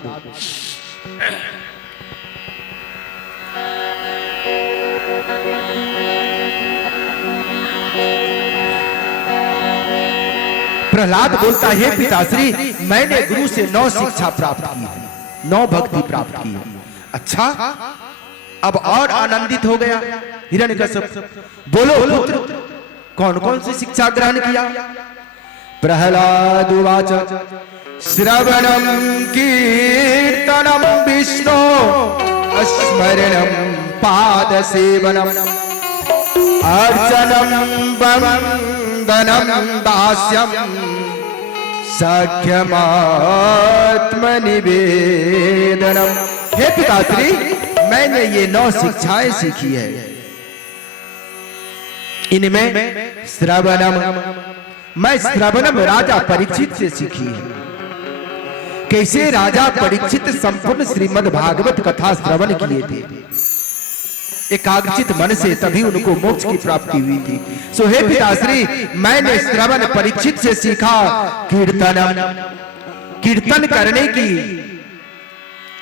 प्रहलाद बोलता है, पिताश्री मैंने गुरु से 9 शिक्षा प्राप्त की है, 9 भक्ति प्राप्त की है। अच्छा, अब और आनंदित हो गया हिरण्यकश्यप। बोलो पुत्र, कौन कौन सी शिक्षा ग्रहण किया? प्रहलाद उवाच श्रवणं कीर्तनं विष्णो स्मरणं पादसेवनम् अर्चनं वन्दनं दास्यं सख्यमात्मनिवेदनम्। हे पिताश्री मैंने ये 9 शिक्षाएं सीखी है। इनमें श्रवणम, मैं श्रवणम राजा परीक्षित से सीखी है। कैसे राजा परीक्षित संपूर्ण श्रीमद् भागवत कथा श्रवण किए थे एकाग्रचित मन से, तभी उनको मोक्ष की प्राप्ति हुई थी। सो हे पिताश्री मैंने श्रवण परीक्षित से सीखा कीर्तनम, कीर्तन करने की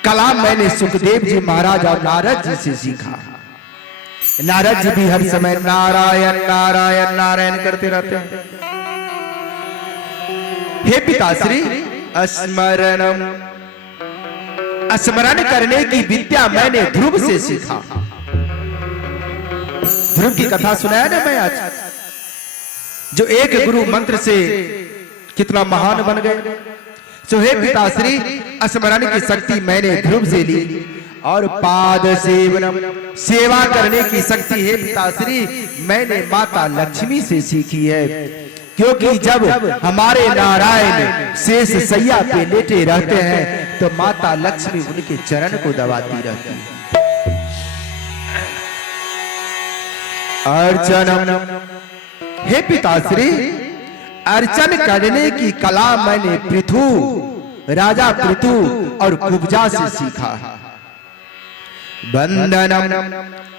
कला मैंने सुखदेव जी महाराज और नारद जी से सीखा। नारद जी भी हर समय नारायण नारायण नारायण करते रहते हैं। हे पिताश्री स्मरणम, स्मरण करने की विद्या मैंने ध्रुव से सीखा। ध्रुव की कथा सुनाया ना मैं आज, जो एक गुरु मंत्र से कितना महान बन गए। सो हे पिताश्री स्मरण की शक्ति मैंने ध्रुव से ली, और पाद सेवनम, सेवा करने की शक्ति है पिताश्री मैंने माता लक्ष्मी से सीखी है। क्योंकि जब हमारे नारायण शेष सैया पे लेटे रहते हैं तो माता लक्ष्मी उनके चरण को दबाती रहती है। अर्चनम, हे पिताश्री अर्चन करने की कला मैंने पृथु, राजा पृथु और कुब्जा से सीखा। वंदनम,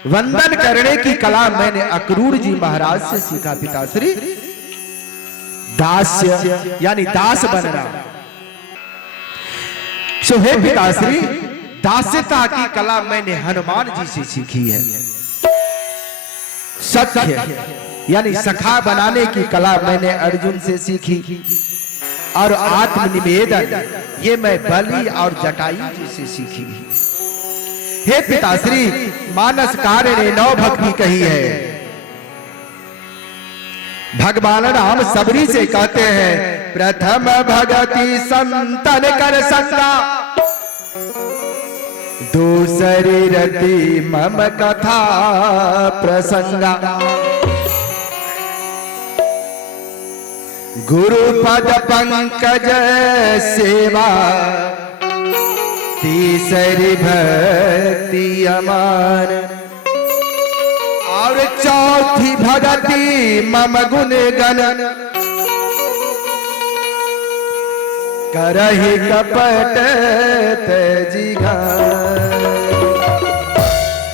वंदन करने की कला मैंने अक्रूर जी महाराज से सीखा पिताश्री। दास्य यानी दास बनना। सो हे पिताश्री दास्यता की कला मैंने हनुमान जी से सीखी है। सख्य यानी सखा बनाने की कला मैंने अर्जुन से सीखी, और आत्मनिवेदन ये मैं बलि और जटायु जी से सीखी। हे पिताश्री मानसकार ने 9 भक्ति कही है। भगवान राम सबरी से कहते हैं प्रथम भगति संतन कर संगा, दूसरी रति मम कथा प्रसंगा, गुरु पद पंकज सेवा, तीसरी भक्ति अमान, और चौथी भगति मम गुण गण, करहि कपट तजिगान।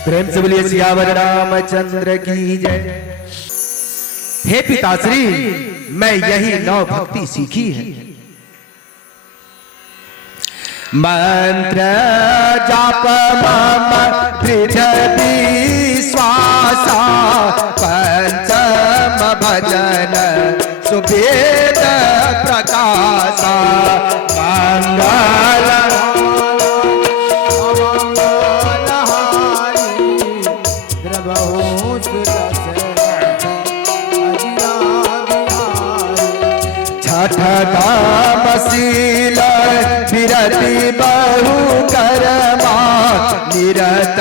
प्रेम से बोलिए सियावर रामचंद्र की जय। हे पिताश्री मैं यही 9 भक्ति सीखी है। मंत्र जाप मम पृथ्वी श्वासा, पंचम भजन सुवेद प्रकाशा, मंगल छठ दामशील विरति बहु करमा, निरत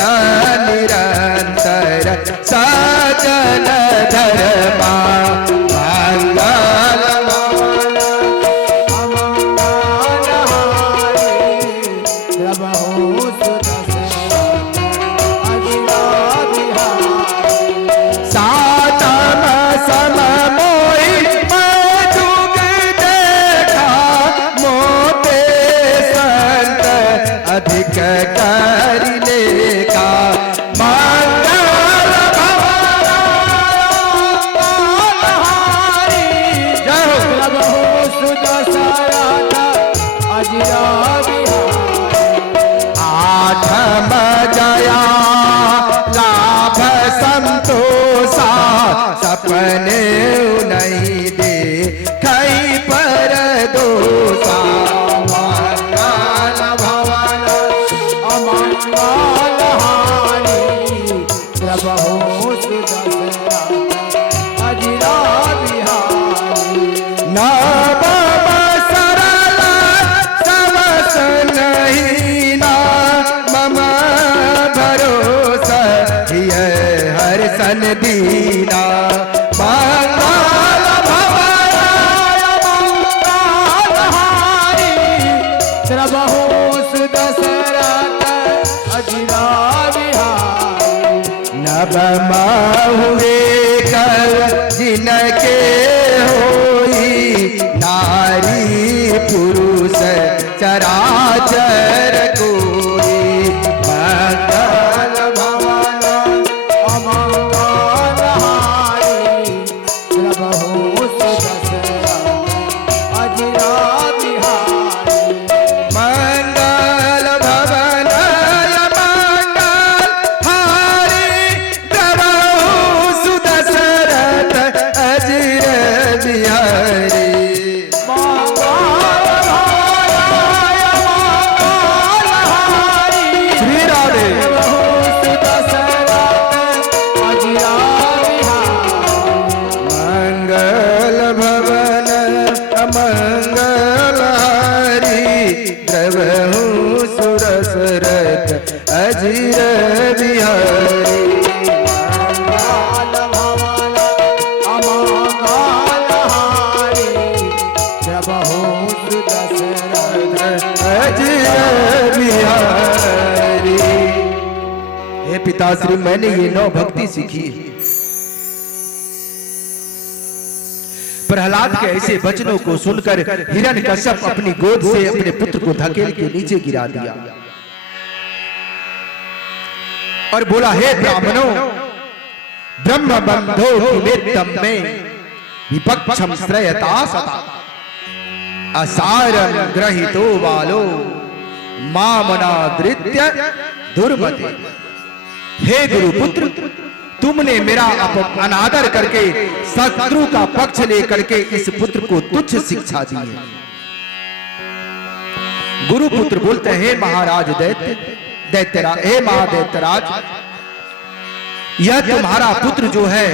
निरंतर सजन धर्मा, मंगल सातम सम मोहि मजुग देखा, मोते संत अधिक करिले का, मंगल भवनारि जय हो आठम जया लाभ संतोषा, सपने नहीं दे कई पर संगम हुए कर जिनके होई नारी पुरुष चराचर कोई मंगल भवन अमंगल हारी प्रभु सुदशरथ अजिरा बिहारी मंगल भवन मंगल हारी प्रभु सुदशरथ अजिर बिहारी श्री राधे मंगल भवन अमंगल हारी प्रभु सुदशरथ अजिर बिहारी अजिर बिहारी। हे पिताश्री, मैंने ये 9 भक्ति सीखी है। प्रहलाद के ऐसे वचनों को सुनकर हिरण्यकश्यप अपनी गोद से अपने पुत्र को धकेल के नीचे गिरा दिया और बोला, हे ब्राह्मणों, ब्रह्म बंधो निमित्तम में विपक्षम श्रयता सदा असारम ग्रहितो बालो मामनादृत्य दुर्मते। हे गुरुपुत्र, तुमने मेरा अनादर करके शत्रु का पक्ष लेकर के इस पुत्र को तुच्छ शिक्षा दी है। गुरुपुत्र बोलते हैं, हे महाराज दैत्यराज, हे महादैत्यराज, यह तुम्हारा पुत्र जो है,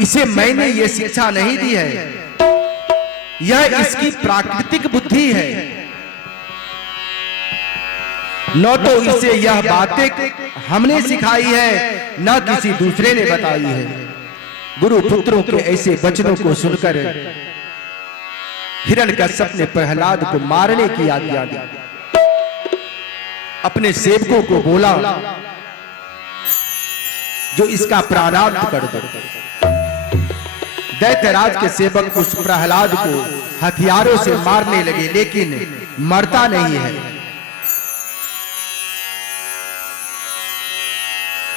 इसे मैंने ये शिक्षा नहीं दी है, यह इसकी प्राकृतिक बुद्धि है। न तो इसे यह बातें हमने सिखाई है, न किसी दूसरे ने बताई है। गुरु पुत्रों के ऐसे वचनों को सुनकर हिरण्यकश्यप ने प्रहलाद को मारने की आज्ञा दी। अपने सेवकों को बोला, जो इसका प्राणांत कर दो। दैत्यराज के सेवक उस प्रहलाद को हथियारों से मारने लगे, लेकिन मरता नहीं है।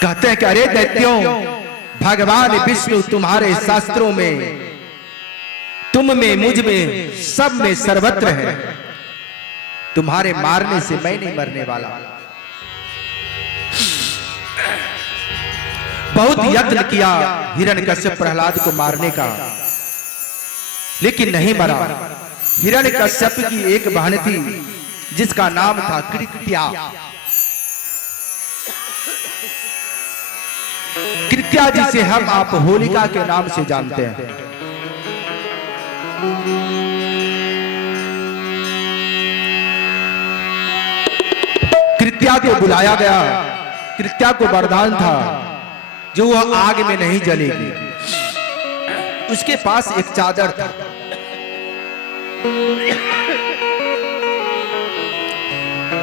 कहते हैं कि अरे दैत्यों, भगवान विष्णु तुम्हारे शास्त्रों में, तुम में, मुझ में, सब में सर्वत्र है। तुम्हारे मारने से मैं नहीं मरने वाला। बहुत यत्न किया हिरण्यकश्यप प्रहलाद को मारने का, लेकिन नहीं मरा। हिरण्यकश्यप की एक बहन थी जिसका नाम था कृत्या। कृत्या जिसे हम आप होलिका के नाम से जानते हैं। कृत्या को बुलाया गया। कृत्या को वरदान था जो वह आग में नहीं जलेगी। उसके पास एक चादर था।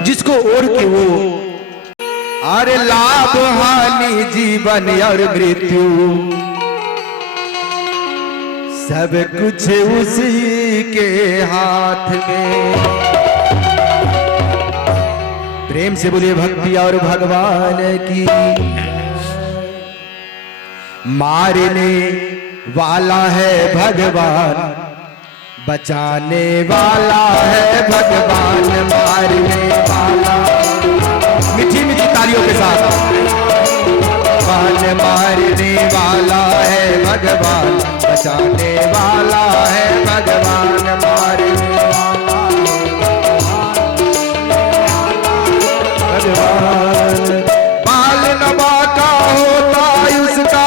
जिसको ओढ़ के वो अरे लाभ हानि जीवन और मृत्यु सब कुछ उसी के हाथ में। प्रेम से बोलिए भक्ति और भगवान की। मारने वाला है भगवान, बचाने वाला है भगवान। मारने वाला, मीठी मीठी तालियों के साथ, मारने वाला है भगवान, बचाने वाला है भगवान। मारने वाला भगवान। बाल नवा का होता उसका,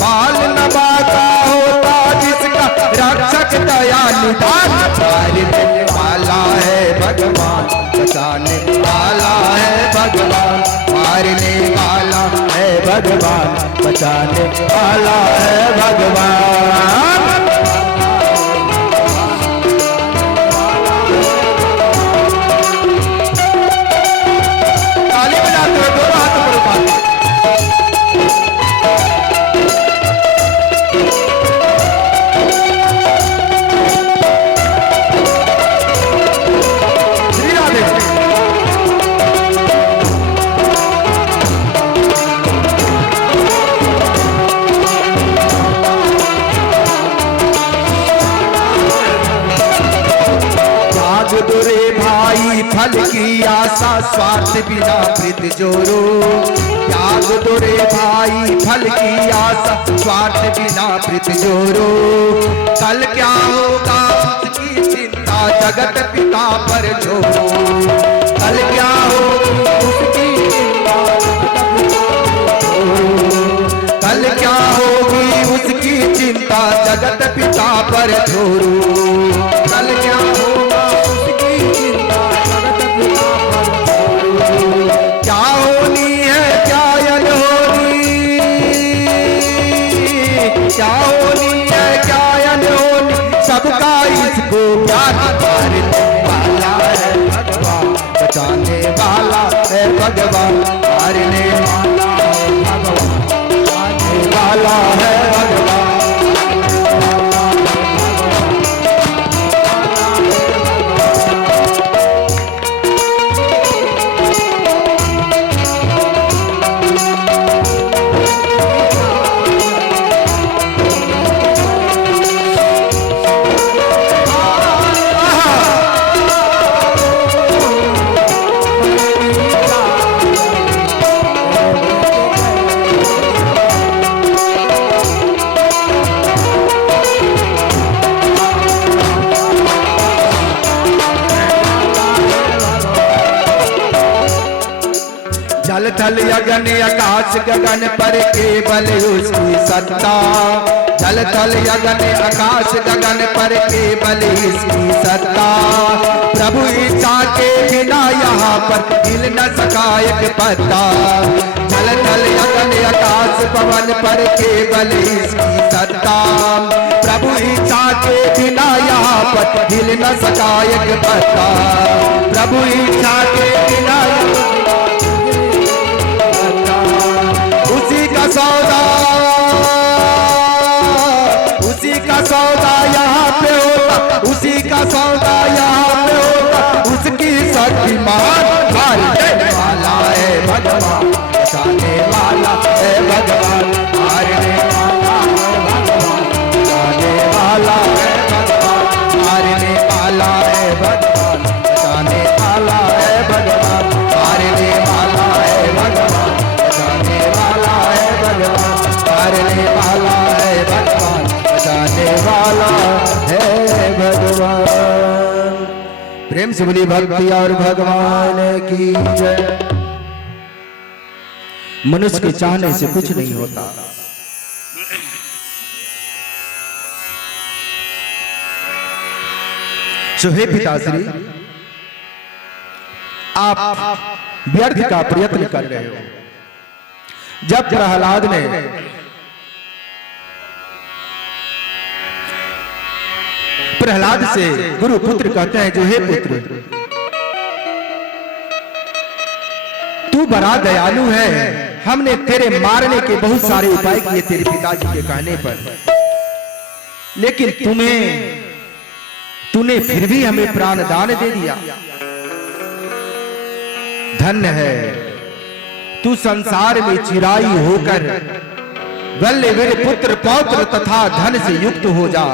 बाल नवा का होता जिसका रक्षक दया निधान। मारने वाला है भगवान, बचाने वाला है भगवान। मारने वाला है भगवान, बचाने वाला है भगवान। ताली बजाते हुए फल की आशा, स्वार्थ बिना प्रीत जोरो। त्याग दो रे भाई फल की आशा, स्वार्थ बिना प्रीत जोरो। कल क्या होगा उसकी चिंता, जगत पिता पर छोड़ो। कल क्या होगा उसकी चिंता, कल क्या होगी उसकी चिंता, जगत पिता पर छोड़ो। कल क्या होगा उसकी चिंता, जगत पिता पर छोड़ो। क्या होनी है क्या अनहोनी, क्या होनी है क्या अनहोनी, सबका इसको प्यार मारने वाला है भगवान, बचाने वाला है भगवान, मारने वाला है भगवान, बचाने वाला है भगवान। जल थल अगन आकाश गगन पर केवल उसकी सत्ता, जल थल अगन आकाश गगन पर केवल इसकी सत्ता। प्रभु इच्छा के बिना यहाँ पर हिल न सका एक पत्ता, जल थल अगन आकाश पवन पर केवल इसकी सत्ता। प्रभु इच्छा के बिना यहाँ पर हिल न सका एक पत्ता, प्रभु इच्छा के बिना उसी का सौदा, उसी का सौदा यहाँ पे होता, उसी का सौदा यहाँ पे होता। उसकी शक्ति मान मारने वाला है भगवान, बचाने वाला है भगवान, मारने वाला है भगवान, बचाने वाला है भगवान, मारने वाला है भगवान, बचाने वाला है भगवान, मारने वाला है भगवान, बचाने वाला है भगवान, मारने वाला है भगवान, बचाने वाला है भगवान। प्रेम से बोली भक्ति और भगवान की जय। मनुष्य के चाहने से कुछ नहीं होता, सो हे पिताश्री, आप व्यर्थ का प्रयत्न कर रहे हो। जब प्रहलाद ने प्रहलाद से गुरु पुत्र कहते हैं जो हे पुत्र, तू बड़ा दयालु है, हमने तेरे मारने के बहुत सारे उपाय किए तेरे पिताजी के कहने पर, लेकिन तूने फिर भी हमें प्राणदान दे दिया। धन्य है तू संसार में चिराई होकर वल्ले मेरे पुत्र पौत्र तथा धन से युक्त हो जा।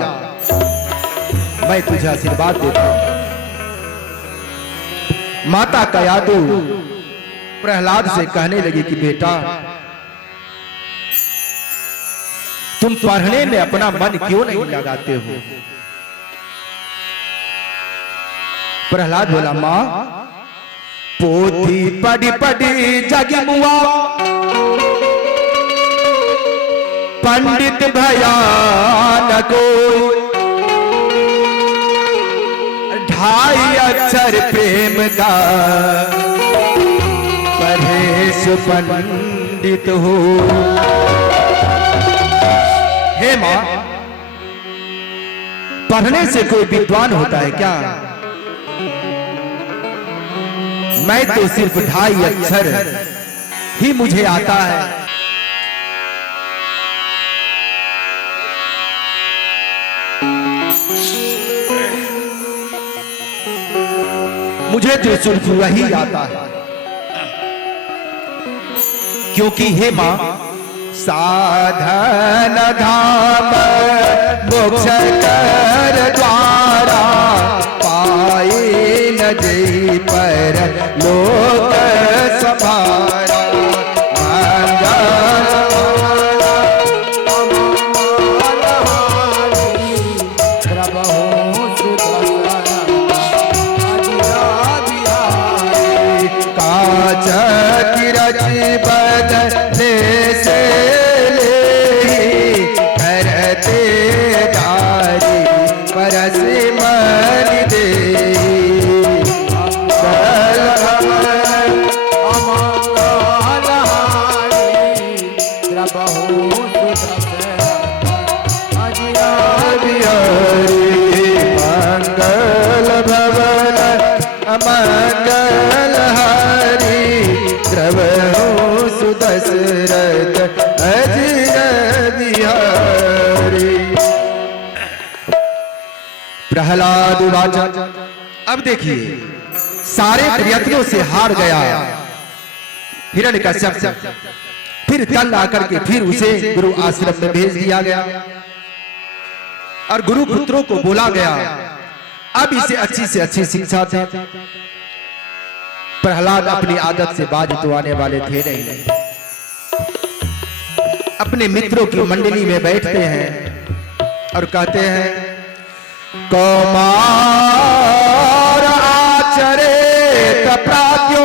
मैं तुझे आशीर्वाद देता हूं। माता कयादु प्रहलाद से कहने लगी कि बेटा, तुम पढ़ने में अपना मन क्यों नहीं लगाते हो? प्रहलाद बोला, मां पोथी पढ़ी पढ़ी जग मुआ, पंडित भया न कोई, ढाई अक्षर प्रेम का पढ़े सुपंडित हो। हे मां, पढ़ने से कोई विद्वान होता है क्या? मैं तो सिर्फ ढाई अक्षर ही मुझे आता है। मुझे तो सिर्फ वही आता है, क्योंकि हे मां, साधन धाम मोक्ष कर द्वारा पाए न जई पर प्रहलाद उवाच। अब देखिए सारे प्रयत्नों से हार गया हिरण्यकश्यप। फिर कल आकर के फिर उसे गुरु आश्रम में भेज दिया गया और गुरु पुत्रों को बोला गया अब इसे अच्छी से अच्छी शिक्षा दें। प्रहलाद अपनी आदत से बाज तो आने वाले थे नहीं। अपने मित्रों की मंडली में बैठते हैं और कहते हैं कौमार आचरेत प्राज्ञो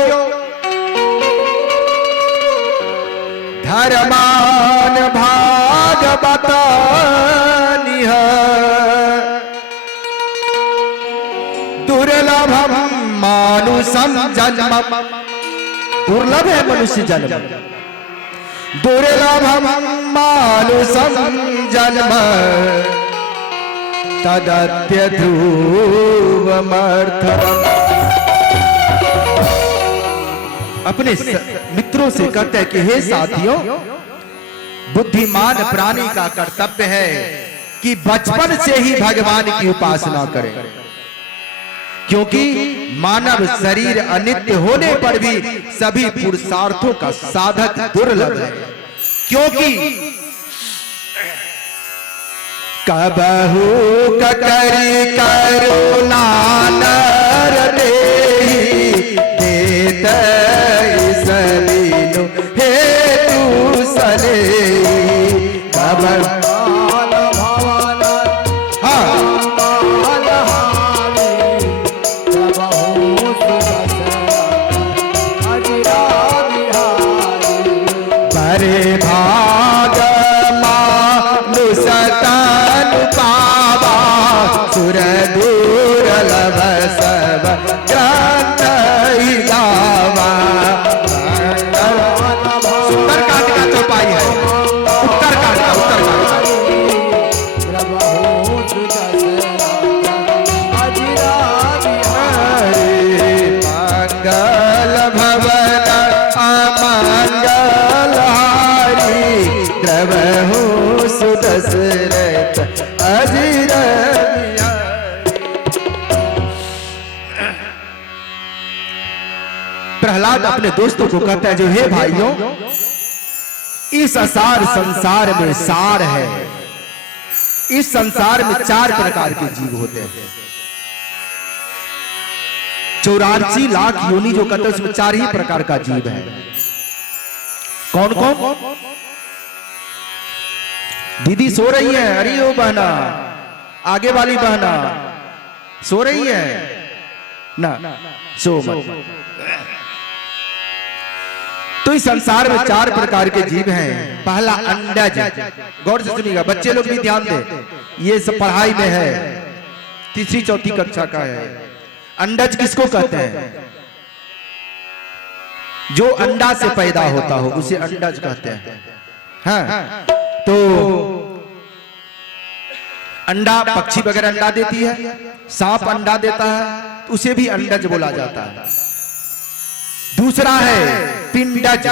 धर्मान भागवत निह दुर्लभम मानुषम जन्म। दुर्लभ है मनुष्य जन्म। दुर्लभम मानुषम जन्म तदत्य ध्रुवमर्थम। अपने मित्रों से कहते हैं कि हे साथियों, बुद्धिमान प्राणी का कर्तव्य है कि बचपन से ही भगवान की उपासना करें, क्योंकि मानव शरीर अनित्य होने पर भी सभी पुरुषार्थों का साधक दुर्लभ है। क्योंकि कबहू ककरी करुणा नर देहि देत सलीनु हे तू सले। प्रहलाद अपने दोस्तों को कहता है जो हे भाइयों, इस असार संसार में सार है। इस संसार में 4 प्रकार के जीव होते हैं। 84 लाख योनि जो कहते हैं उसमें 4 ही प्रकार का जीव है। कौन कौन? दीदी सो रही है? अरे ओ बहना, आगे वाली बहना सो रही है ना, सो मत। तो इस संसार में 4 प्रकार के जीव हैं। पहला अंडज। गौर से सुनिएगा, बच्चे लोग भी ध्यान दें, ये सब पढ़ाई में है, 3री 4थी कक्षा का है। अंडज किसको कहते हैं? जो अंडा से पैदा होता हो उसे अंडज कहते हैं। हाँ, तो अंडा, पक्षी वगैरह अंडा देती है, सांप अंडा देता है, तो उसे भी अंडज बोला जाता है। दूसरा है पिंडज।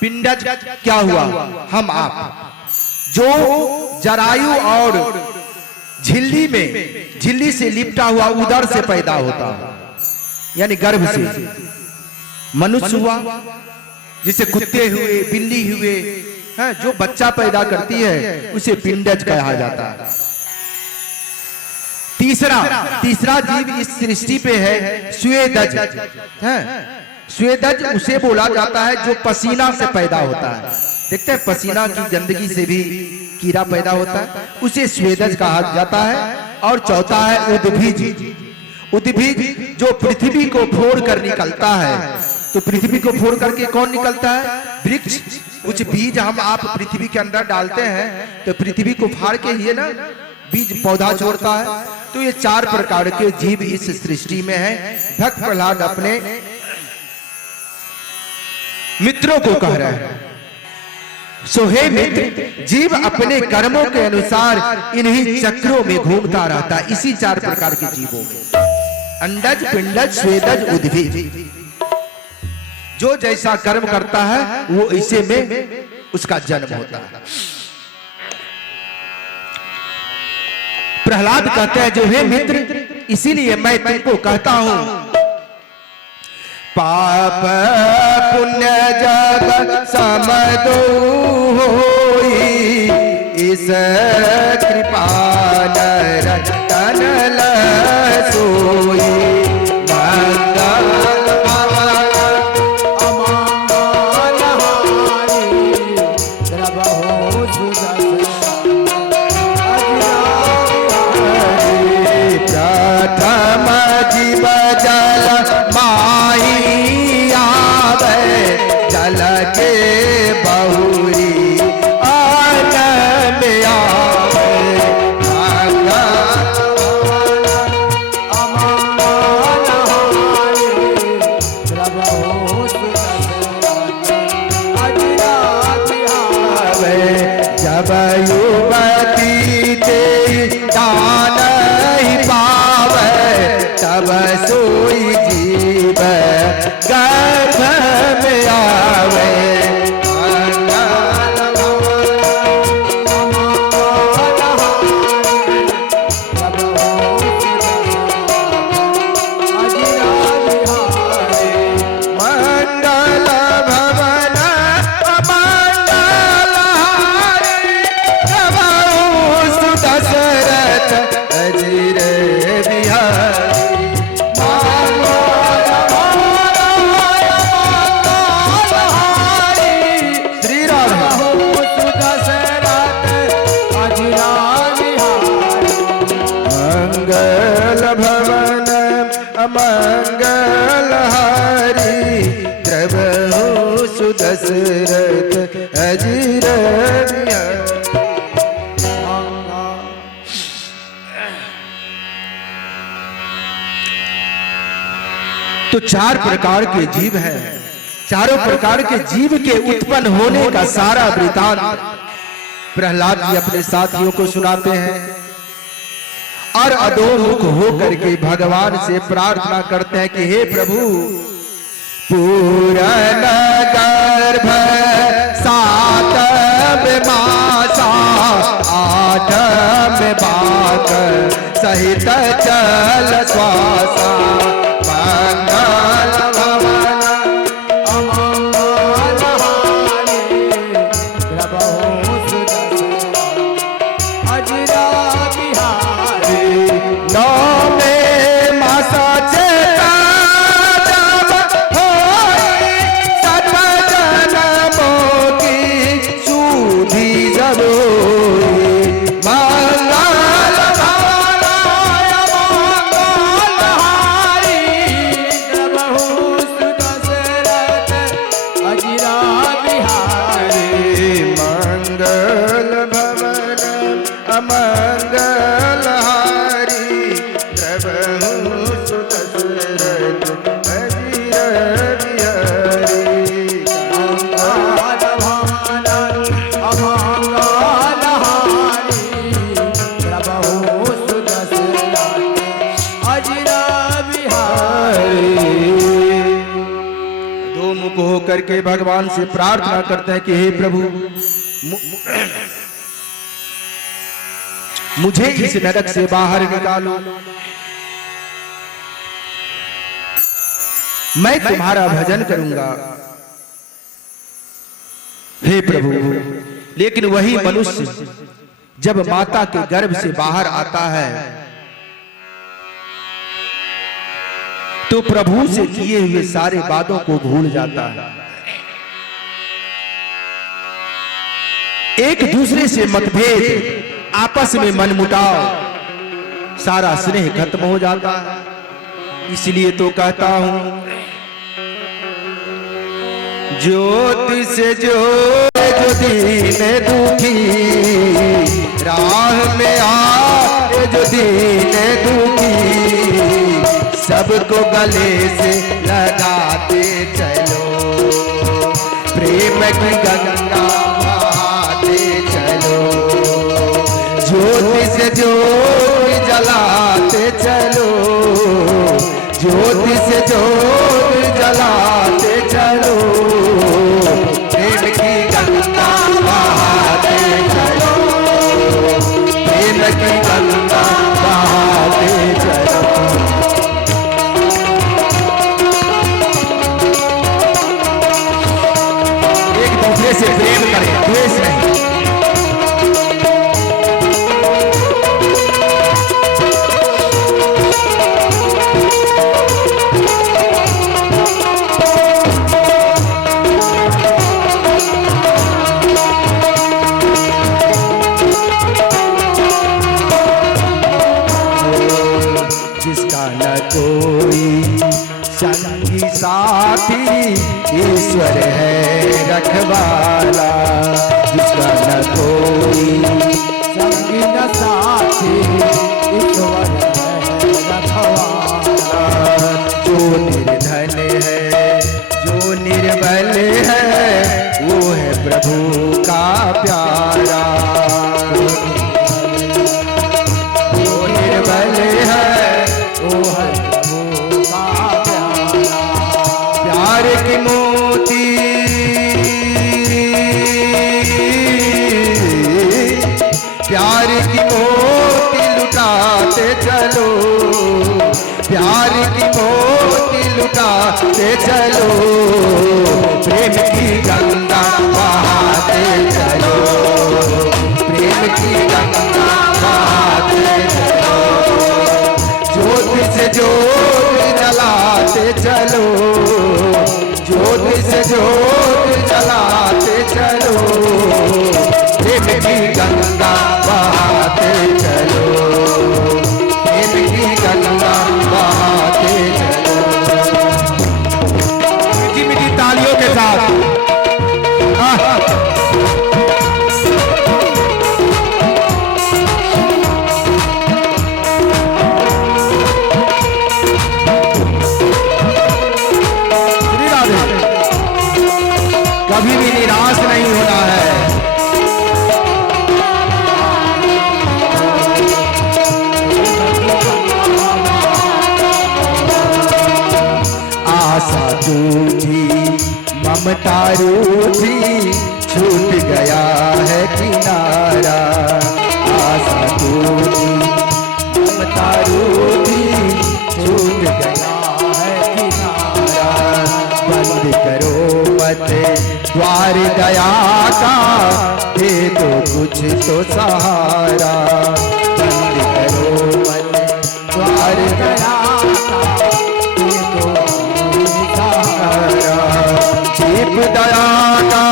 पिंडज क्या हुआ? हम आप, जो जरायु और झिल्ली में, झिल्ली से लिपटा हुआ उदर से पैदा होता है, यानी गर्भ से। मनुष्य हुआ, जिसे कुत्ते हुए, बिल्ली हुए, जो बच्चा पैदा करती है उसे पिंडज कहा जाता है। तीसरा जीव इस सृष्टि पे है स्वेदज। स्वेदज उसे बोला जाता है जो पसीना से पैदा होता है। देखते हैं पसीना की गंदगी से भी कीड़ा पैदा होता है, उसे स्वेदज कहा जाता है। और चौथा है उद्भिज। उद्भिज जो पृथ्वी को फोड़ कर निकलता है। तो पृथ्वी को फोड़ करके कौन निकलता है? वृक्ष। कुछ बीज हम आप पृथ्वी के अंदर डालते हैं तो पृथ्वी को फाड़ के ही ना बीज पौधा छोड़ता है। तो ये 4 प्रकार के जीव इस सृष्टि में है। भक्त प्रहलाद अपने मित्रों को कह रहे हैं, सो हे मित्र, जीव अपने कर्मों के अनुसार इन्हीं चक्रों में घूमता रहता है, इसी 4 प्रकार के जीवों में। अंडज, पिंडज, स्वेदज, उद्भिज। जो जैसा कर्म करता है वो इसे में उसका जन्म होता है। प्रहलाद कहते हैं जो हे मित्र, इसीलिए मैं तुमको कहता हूं, पाप पुण्य जब समदो होई, इस कृपा नर तन सोई। प्रथम जीव जल माही आवे, जल के बहुरी आन में आवे। जब युवती ते दान ही पावे, तब सोई जीव गर्भ में आवे। मंगल हारी, प्रभु सुदशरथ अजीर तो चार प्रकार के जीव हैं। चारों प्रकार के जीव के उत्पन्न होने का सारा वृतांत प्रहलाद जी अपने साथियों को सुनाते हैं और अधोमुख होकर के भगवान से प्रार्थना करते हैं कि हे प्रभु, पूरन गर्भ सातम मासा, आठम बाक सहित चल श्वासा। मंगल भवन अमंगल हारी, प्रभु सुदशरथ अजिरा बिहारी। नौमे मासा चेता जब होई, सर्व जनमों की सुधि जब होई। मंगल भवनाय मंगल हारी, प्रभु सुदशरथ अजिरा बिहारी। मंगल भवन अमंगल हारी, प्रभु सुदशरथ अजिर बिहारी। मंगल भवन अमंगल हारी, प्रभु सुदशरथ अजिर बिहारी। दो मुख होकर के भगवान से प्रार्थना करते हैं कि हे प्रभु, मुझे इस नरक से बाहर निकालो, मैं तुम्हारा भजन करूंगा। हे प्रभु, लेकिन वही मनुष्य जब माता के गर्भ से बाहर आता है तो प्रभु से किए हुए सारे वादों को भूल जाता है, एक दूसरे से मतभेद, आपस में मनमुटाव, सारा स्नेह खत्म हो जाता है। इसलिए तो कहता हूं, ज्योति से जो दीन दुखी, राह में आए जो दीन दुखी, सबको गले से लगाते चलो, प्रेम की गंगा बहाते चलो। ज्योति से ज्योति जलाते चलो, ज्योति से ज्योति जलाते चलो, प्रेम की गंगा बहाते चलो, प्रेम की गंगा कोई संगी साथी, ईश्वर है रखवाला। जिसका न कोई संगी न साथी, ईश्वर है रखवाला। जो निर्धन है, जो निर्बल है, वो है प्रभु का प्यारा। जो निर्बल है, वो है प्रभु का प्यारा। प्यार की मोती, प्यार की मोती लुटाते चलो, प्यार की मोती लुटाते चलो। प्रेम की गंगा बहाते चलो, प्रेम की गंगा बहाते चलो। ज्योति से ज्योति जलाते चलो, ज्योति से ज्योति जलाते चलो। प्रेम की गंगा बहाते चलो, प्रेम की गंगा बहाते चलो। मीठी मीठी तालियों के साथ श्री राधे। कभी भी निराश नहीं होना है। आशा टूटी, ममता रूठी, छूट गया है किनारा। आशा टूटी, ममता रूठी, छूट गया है किनारा। बंद करो मत द्वार दया का, दे दो कुछ तो सहारा। बंद करो मत द्वार दया का, दे दो सहारा। दीप दया का,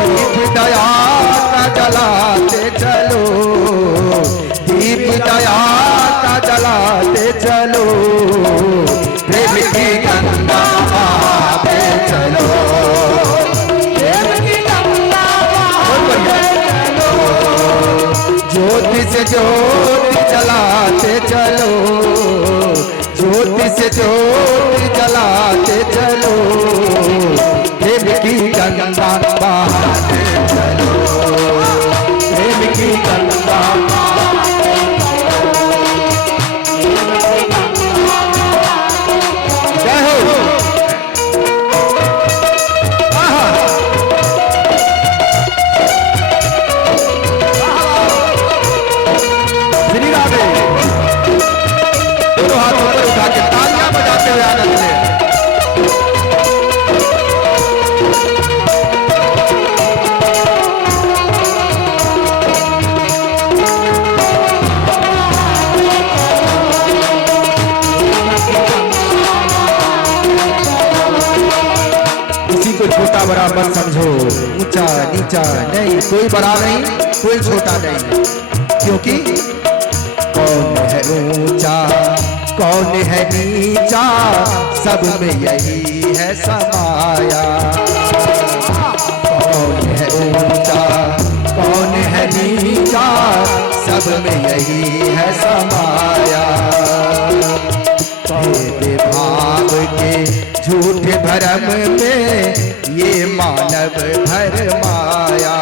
दीप दया का जलाते चलो, दीप दया का जलाते चलो। प्रेम की गंगा बहाते चलो, प्रेम की गंगा बहाते चलो। ज्योति से ज्योति जलाते चलो, ज्योति से ज्योति जलाते चलो। प्रेम की गंगा बहाते चलो, प्रेम की गंगा बहाते चलो। जय हो। श्री राधे। दोनों हाथ ऊपर उठा के तालियां बजाते हुए आनंद लें। किसी को छोटा बड़ा मत समझो, ऊंचा नीचा नहीं, कोई बड़ा नहीं, कोई छोटा नहीं। क्योंकि कौन है ऊंचा, कौन है नीचा, सब में यही है समाया। कौन है ऊंचा, कौन है नीचा, सब में यही है समाया। भेद भाव के झूठे भरम में ये मानव भरमाया।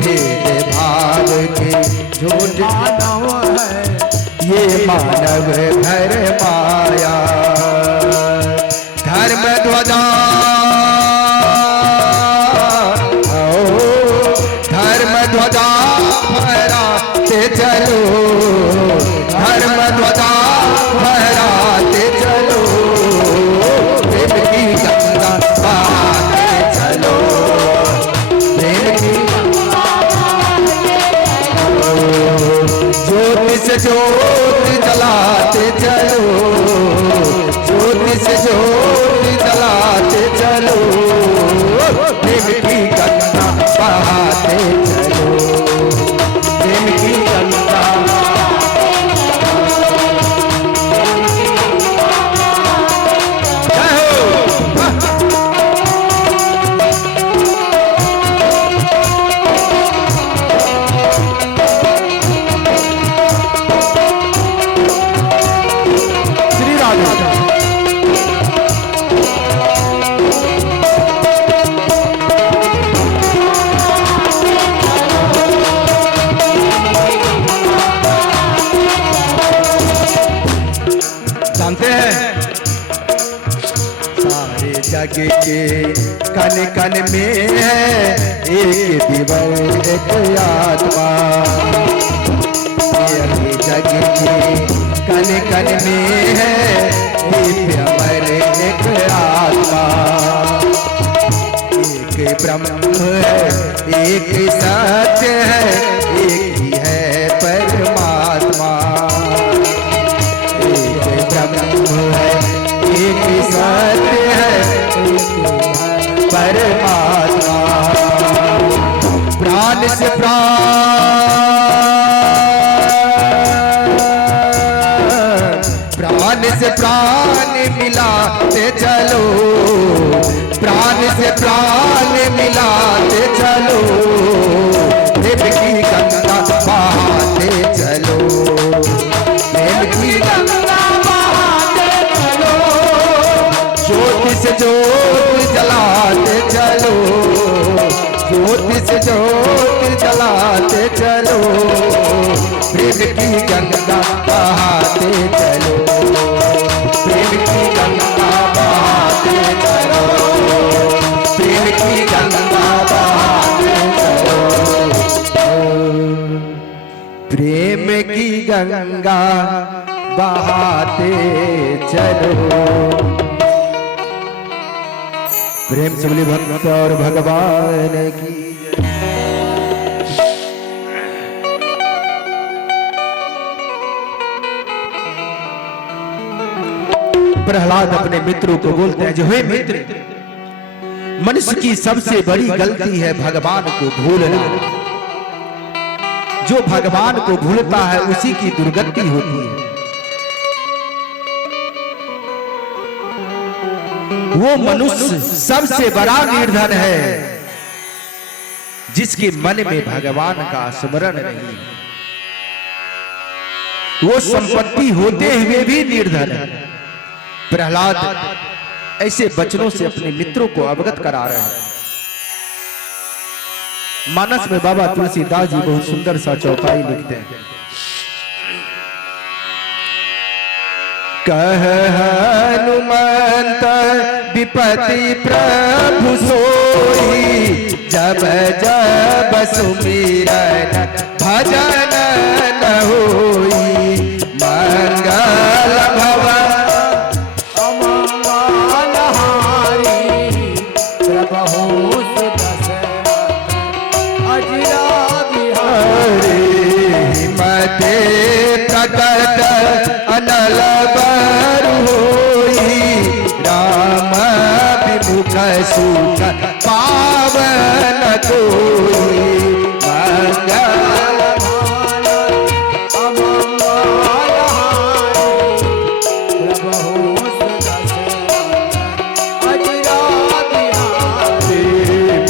भेद भाव के झूठ मानव है, ये मानव भरमाया। धर्म ध्वजा, धर्म ध्वजा फहराते चलो, धर्म ध्वजा फहराते चलो। प्रेम की गंगा बहाते चलो, प्रेम की गंगा बहाते चलो। ज्योति से ज्योति जलाते चलो, ज्योति से ज्योति जलाते चलो। प्रेम की गंगा बहाते चलो। के कन कन में है एक दिव्य एक आत्मा। ये जग के कन कन में है दिव्य अमर एक आत्मा। एक ब्रह्म है एक सत्य है एक ही है परमात्मा। एक ब्रह्म है एक सत्य है परमात्मा। प्राण से प्राण मिलाते चलो, प्राण से प्राण मिलाते चलो, प्रेम की गंगा बहाते चलो, प्रेम की गंगा बहाते चलो, ज्योति से ज्योति जलाते चलो, ज्योति से ज्योति जलाते चलो, प्रेम की गंगा बहाते चलो, प्रेम की गंगा बहाते चलो, प्रेम की गंगा बहाते चलो, प्रेम की गंगा बहाते चलो। प्रेम से बोले भक्त और भगवान की प्रहलाद अपने मित्रों को बोलते हैं, जो हे मित्र, मनुष्य की सबसे बड़ी गलती है भगवान को भूलना। जो भगवान को भूलता है उसी की दुर्गति होती है। वो मनुष्य सबसे बड़ा निर्धन है जिसके मन में भगवान का स्मरण नहीं। वो संपत्ति होते हुए भी निर्धन है। प्रहलाद ऐसे वचनों से अपने मित्रों को अवगत करा रहे हैं। मानस में बाबा तुलसीदास जी बहुत सुंदर सा चौपाई लिखते हैं। कह हनुमंत विपति प्रभु सोई, जब जब सुमिरन भजन न होई, मंगल भवन प्रकट अनल बर होई, राम विमुख सुख पावन कोई,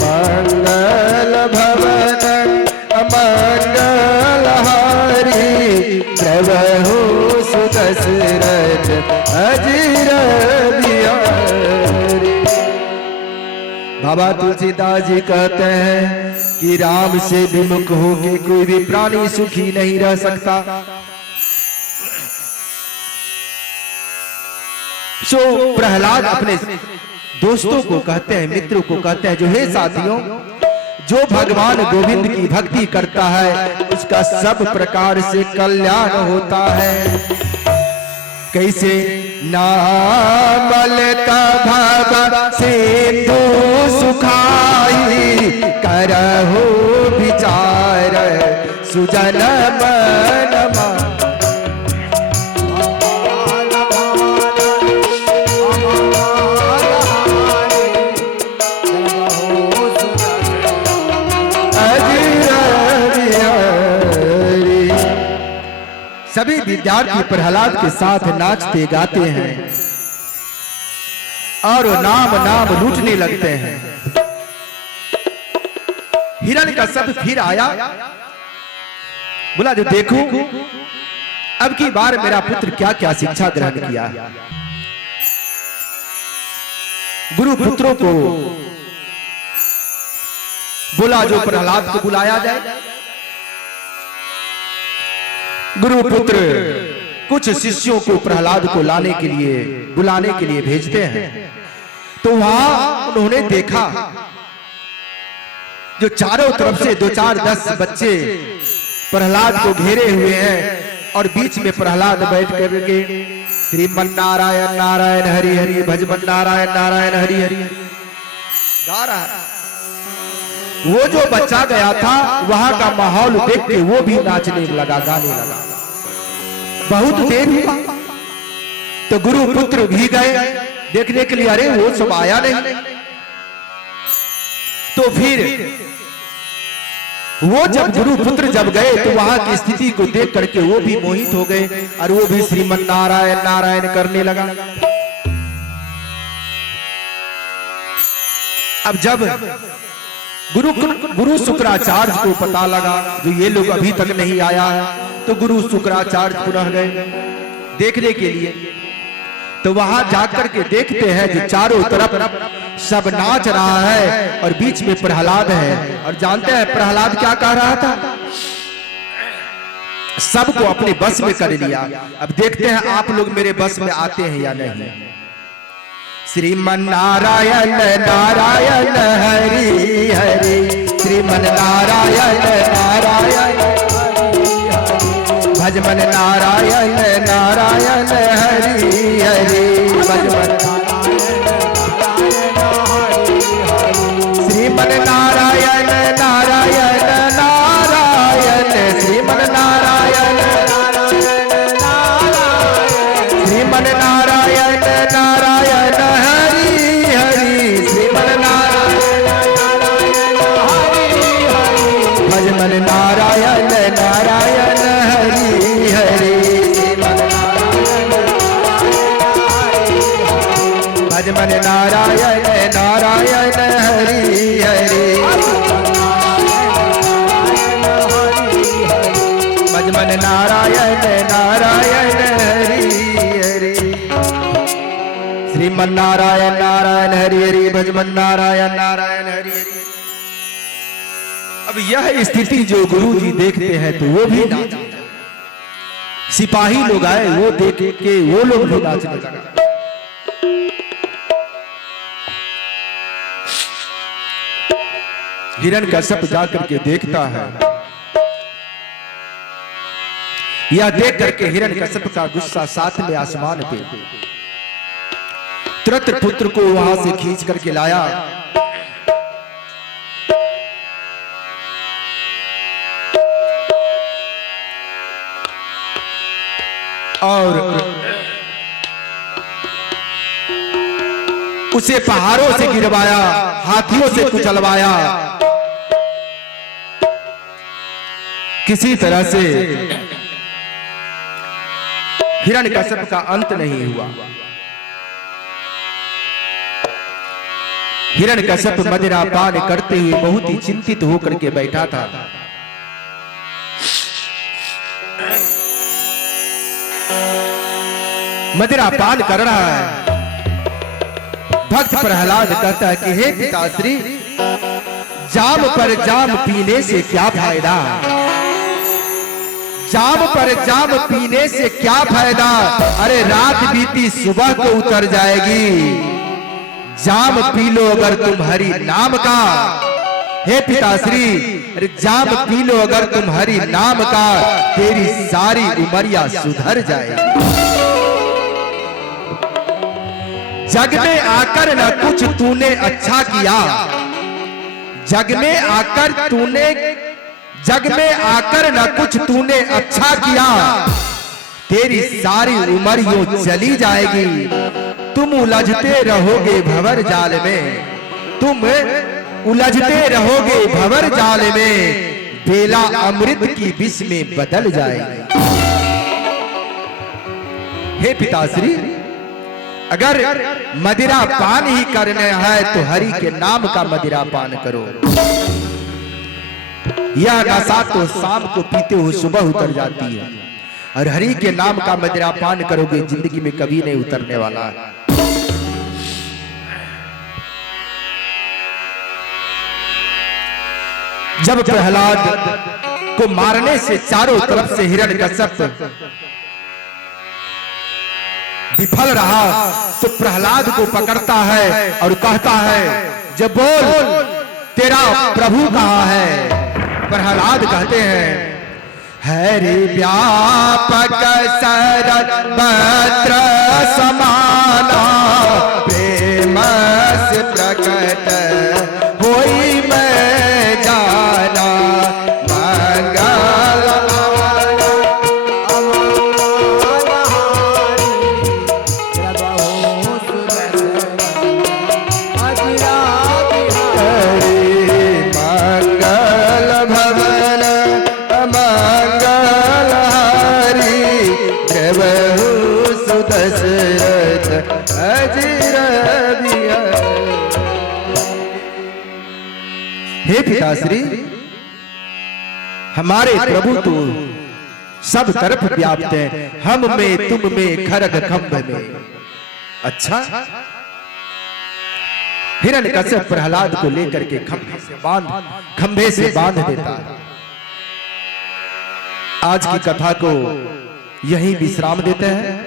मंगल भवन अमंगल हारी, प्रभु सुदशरथ अजीर बिहारी। बाबा तुलसीदास जी कहते हैं कि राम से विमुख होके कोई भी प्राणी सुखी नहीं रह सकता। सो प्रहलाद अपने दोस्तों को कहते हैं, मित्रों को कहते हैं, जो हे साथियों, जो भगवान गोविंद की भक्ति करता है उसका सब प्रकार से कल्याण होता है। कैसे? नामल भव सिंधु सुखाई, करहु विचार सुजन मन सभी विद्यार्थी प्रहलाद के साथ नाचते गाते हैं और नाम नाम लूटने लगते हैं। हिरण्यकश्यप फिर आया, बोला जो देखो अब की बार मेरा पुत्र क्या क्या शिक्षा ग्रहण किया। गुरु पुत्रों को बोला जो प्रहलाद को बुलाया जाए। गुरुपुत्र कुछ शिष्यों को प्रहलाद को बुलाने के लिए भेजते हैं। तो वहां उन्होंने देखा जो चारों तरफ से 2 4 10 बच्चे प्रहलाद को घेरे हुए हैं और बीच में प्रहलाद बैठ करके श्रीमन नारायण नारायण हरि हरि भजमन नारायण नारायण हरि हरि गा रहा है। वो जो बच्चा गया था वहां का माहौल देख के वो भी नाचने लगा, गाने लगा। बहुत देर हुआ तो गुरु पुत्र भी गए देखने के लिए। अरे वो सब आया नहीं। तो फिर वो जब गुरु पुत्र जब गए तो वहां की स्थिति को देख करके वो भी मोहित हो गए और वो भी श्रीमन नारायण नारायण करने लगा। अब जब गुरु शुक्राचार्य को पता लगा जो ये लोग अभी तक नहीं आया है, तो गुरु शुक्राचार्य पुनः गए देखने के लिए। तो वहां जाकर के देखते हैं जो चारों तरफ सब नाच रहा है और बीच में प्रहलाद है। और जानते हैं प्रहलाद क्या कह रहा था? सबको अपने बस में कर लिया। अब देखते हैं आप लोग मेरे बस में आते हैं या नहीं। श्रीमन नारायण नारायण हरि हरि श्रीमन नारायण नारायण भजमन नारायण नारायण हरि हरि भजमन श्रीमन नारायण नारायण नारायण श्रीमन नारायण श्रीमन नारायण नारायण हरि हरि श्रीमन नारायण भजमन नारायण नारायण हरि हरि भजमन नारायण नारायण हरि हरि भजमन नारायण नारायण हरि हरि श्रीमन नारायण नारायण हरि हरि भजमन नारायण नारायण हरि हरि। अब यह स्थिति जो गुरु जी देखते हैं तो वो भी नाचते हैं। सिपाही लोग आए वो देख के वो लोग भी नाचने लगा। हिरण्यकश्यप जाकर के देखता है। यह देख करके हिरण्यकश्यप का गुस्सा 7वें आसमान पे। तुरंत पुत्र को वहां से खींच करके लाया और उसे पहाड़ों से गिरवाया, हाथियों से कुचलवाया। किसी तरह से हिरण्यकश्यप का अंत नहीं हुआ। हिरण्यकश्यप मदिरा पान करते हुए बहुत ही चिंतित होकर के बैठा था। मदिरा पान कर रहा है। भक्त प्रहलाद कहता है कि हे पिताश्री, जाम पर जाम पीने से क्या फायदा? जाम पर जाम पीने से क्या फायदा? अरे रात बीती सुबह को उतर जाएगी। जाम पी लो अगर तुम हरि नाम का। हे पिताश्री, अरे जाम पी लो अगर तुम हरि नाम का, तेरी सारी उमरिया सुधर जाएगी। जग में आकर न कुछ तूने अच्छा किया, जग में आकर न कुछ तूने अच्छा किया, तेरी सारी उम्र यूं चली जाएगी। तुम उलझते रहोगे भंवर जाल में, तुम उलझते रहोगे भंवर जाल में, बेला अमृत की विष में बदल जाएगी। हे पिताश्री, अगर मदिरा पान ही करना है तो हरि के नाम का मदिरा पान करो। यह नशा तो शाम को पीते हुए सुबह उतर जाती है, और हरि के नाम का मदिरा पान करोगे जिंदगी में कभी नहीं उतरने वाला है। जब प्रहलाद को मारने से चारों तरफ से हिरण्यकश्यप विफल रहा तो प्रहलाद को पकड़ता है और कहता है, जब बोल तेरा प्रभु कहाँ है। प्रहलाद कहते हैं, हरि व्यापक सर्वत्र समाना, प्रेम से प्रकट होई मैं जाना, मंगल हे पिताश्री, हमारे प्रभु तो सब तरफ व्याप्त हैं, हम में तुम में खरग खंभ में। अच्छा, हिरण्यकश्यप प्रहलाद को लेकर के खंभे से बांध देता है। आज की कथा को यहीं विश्राम देते हैं।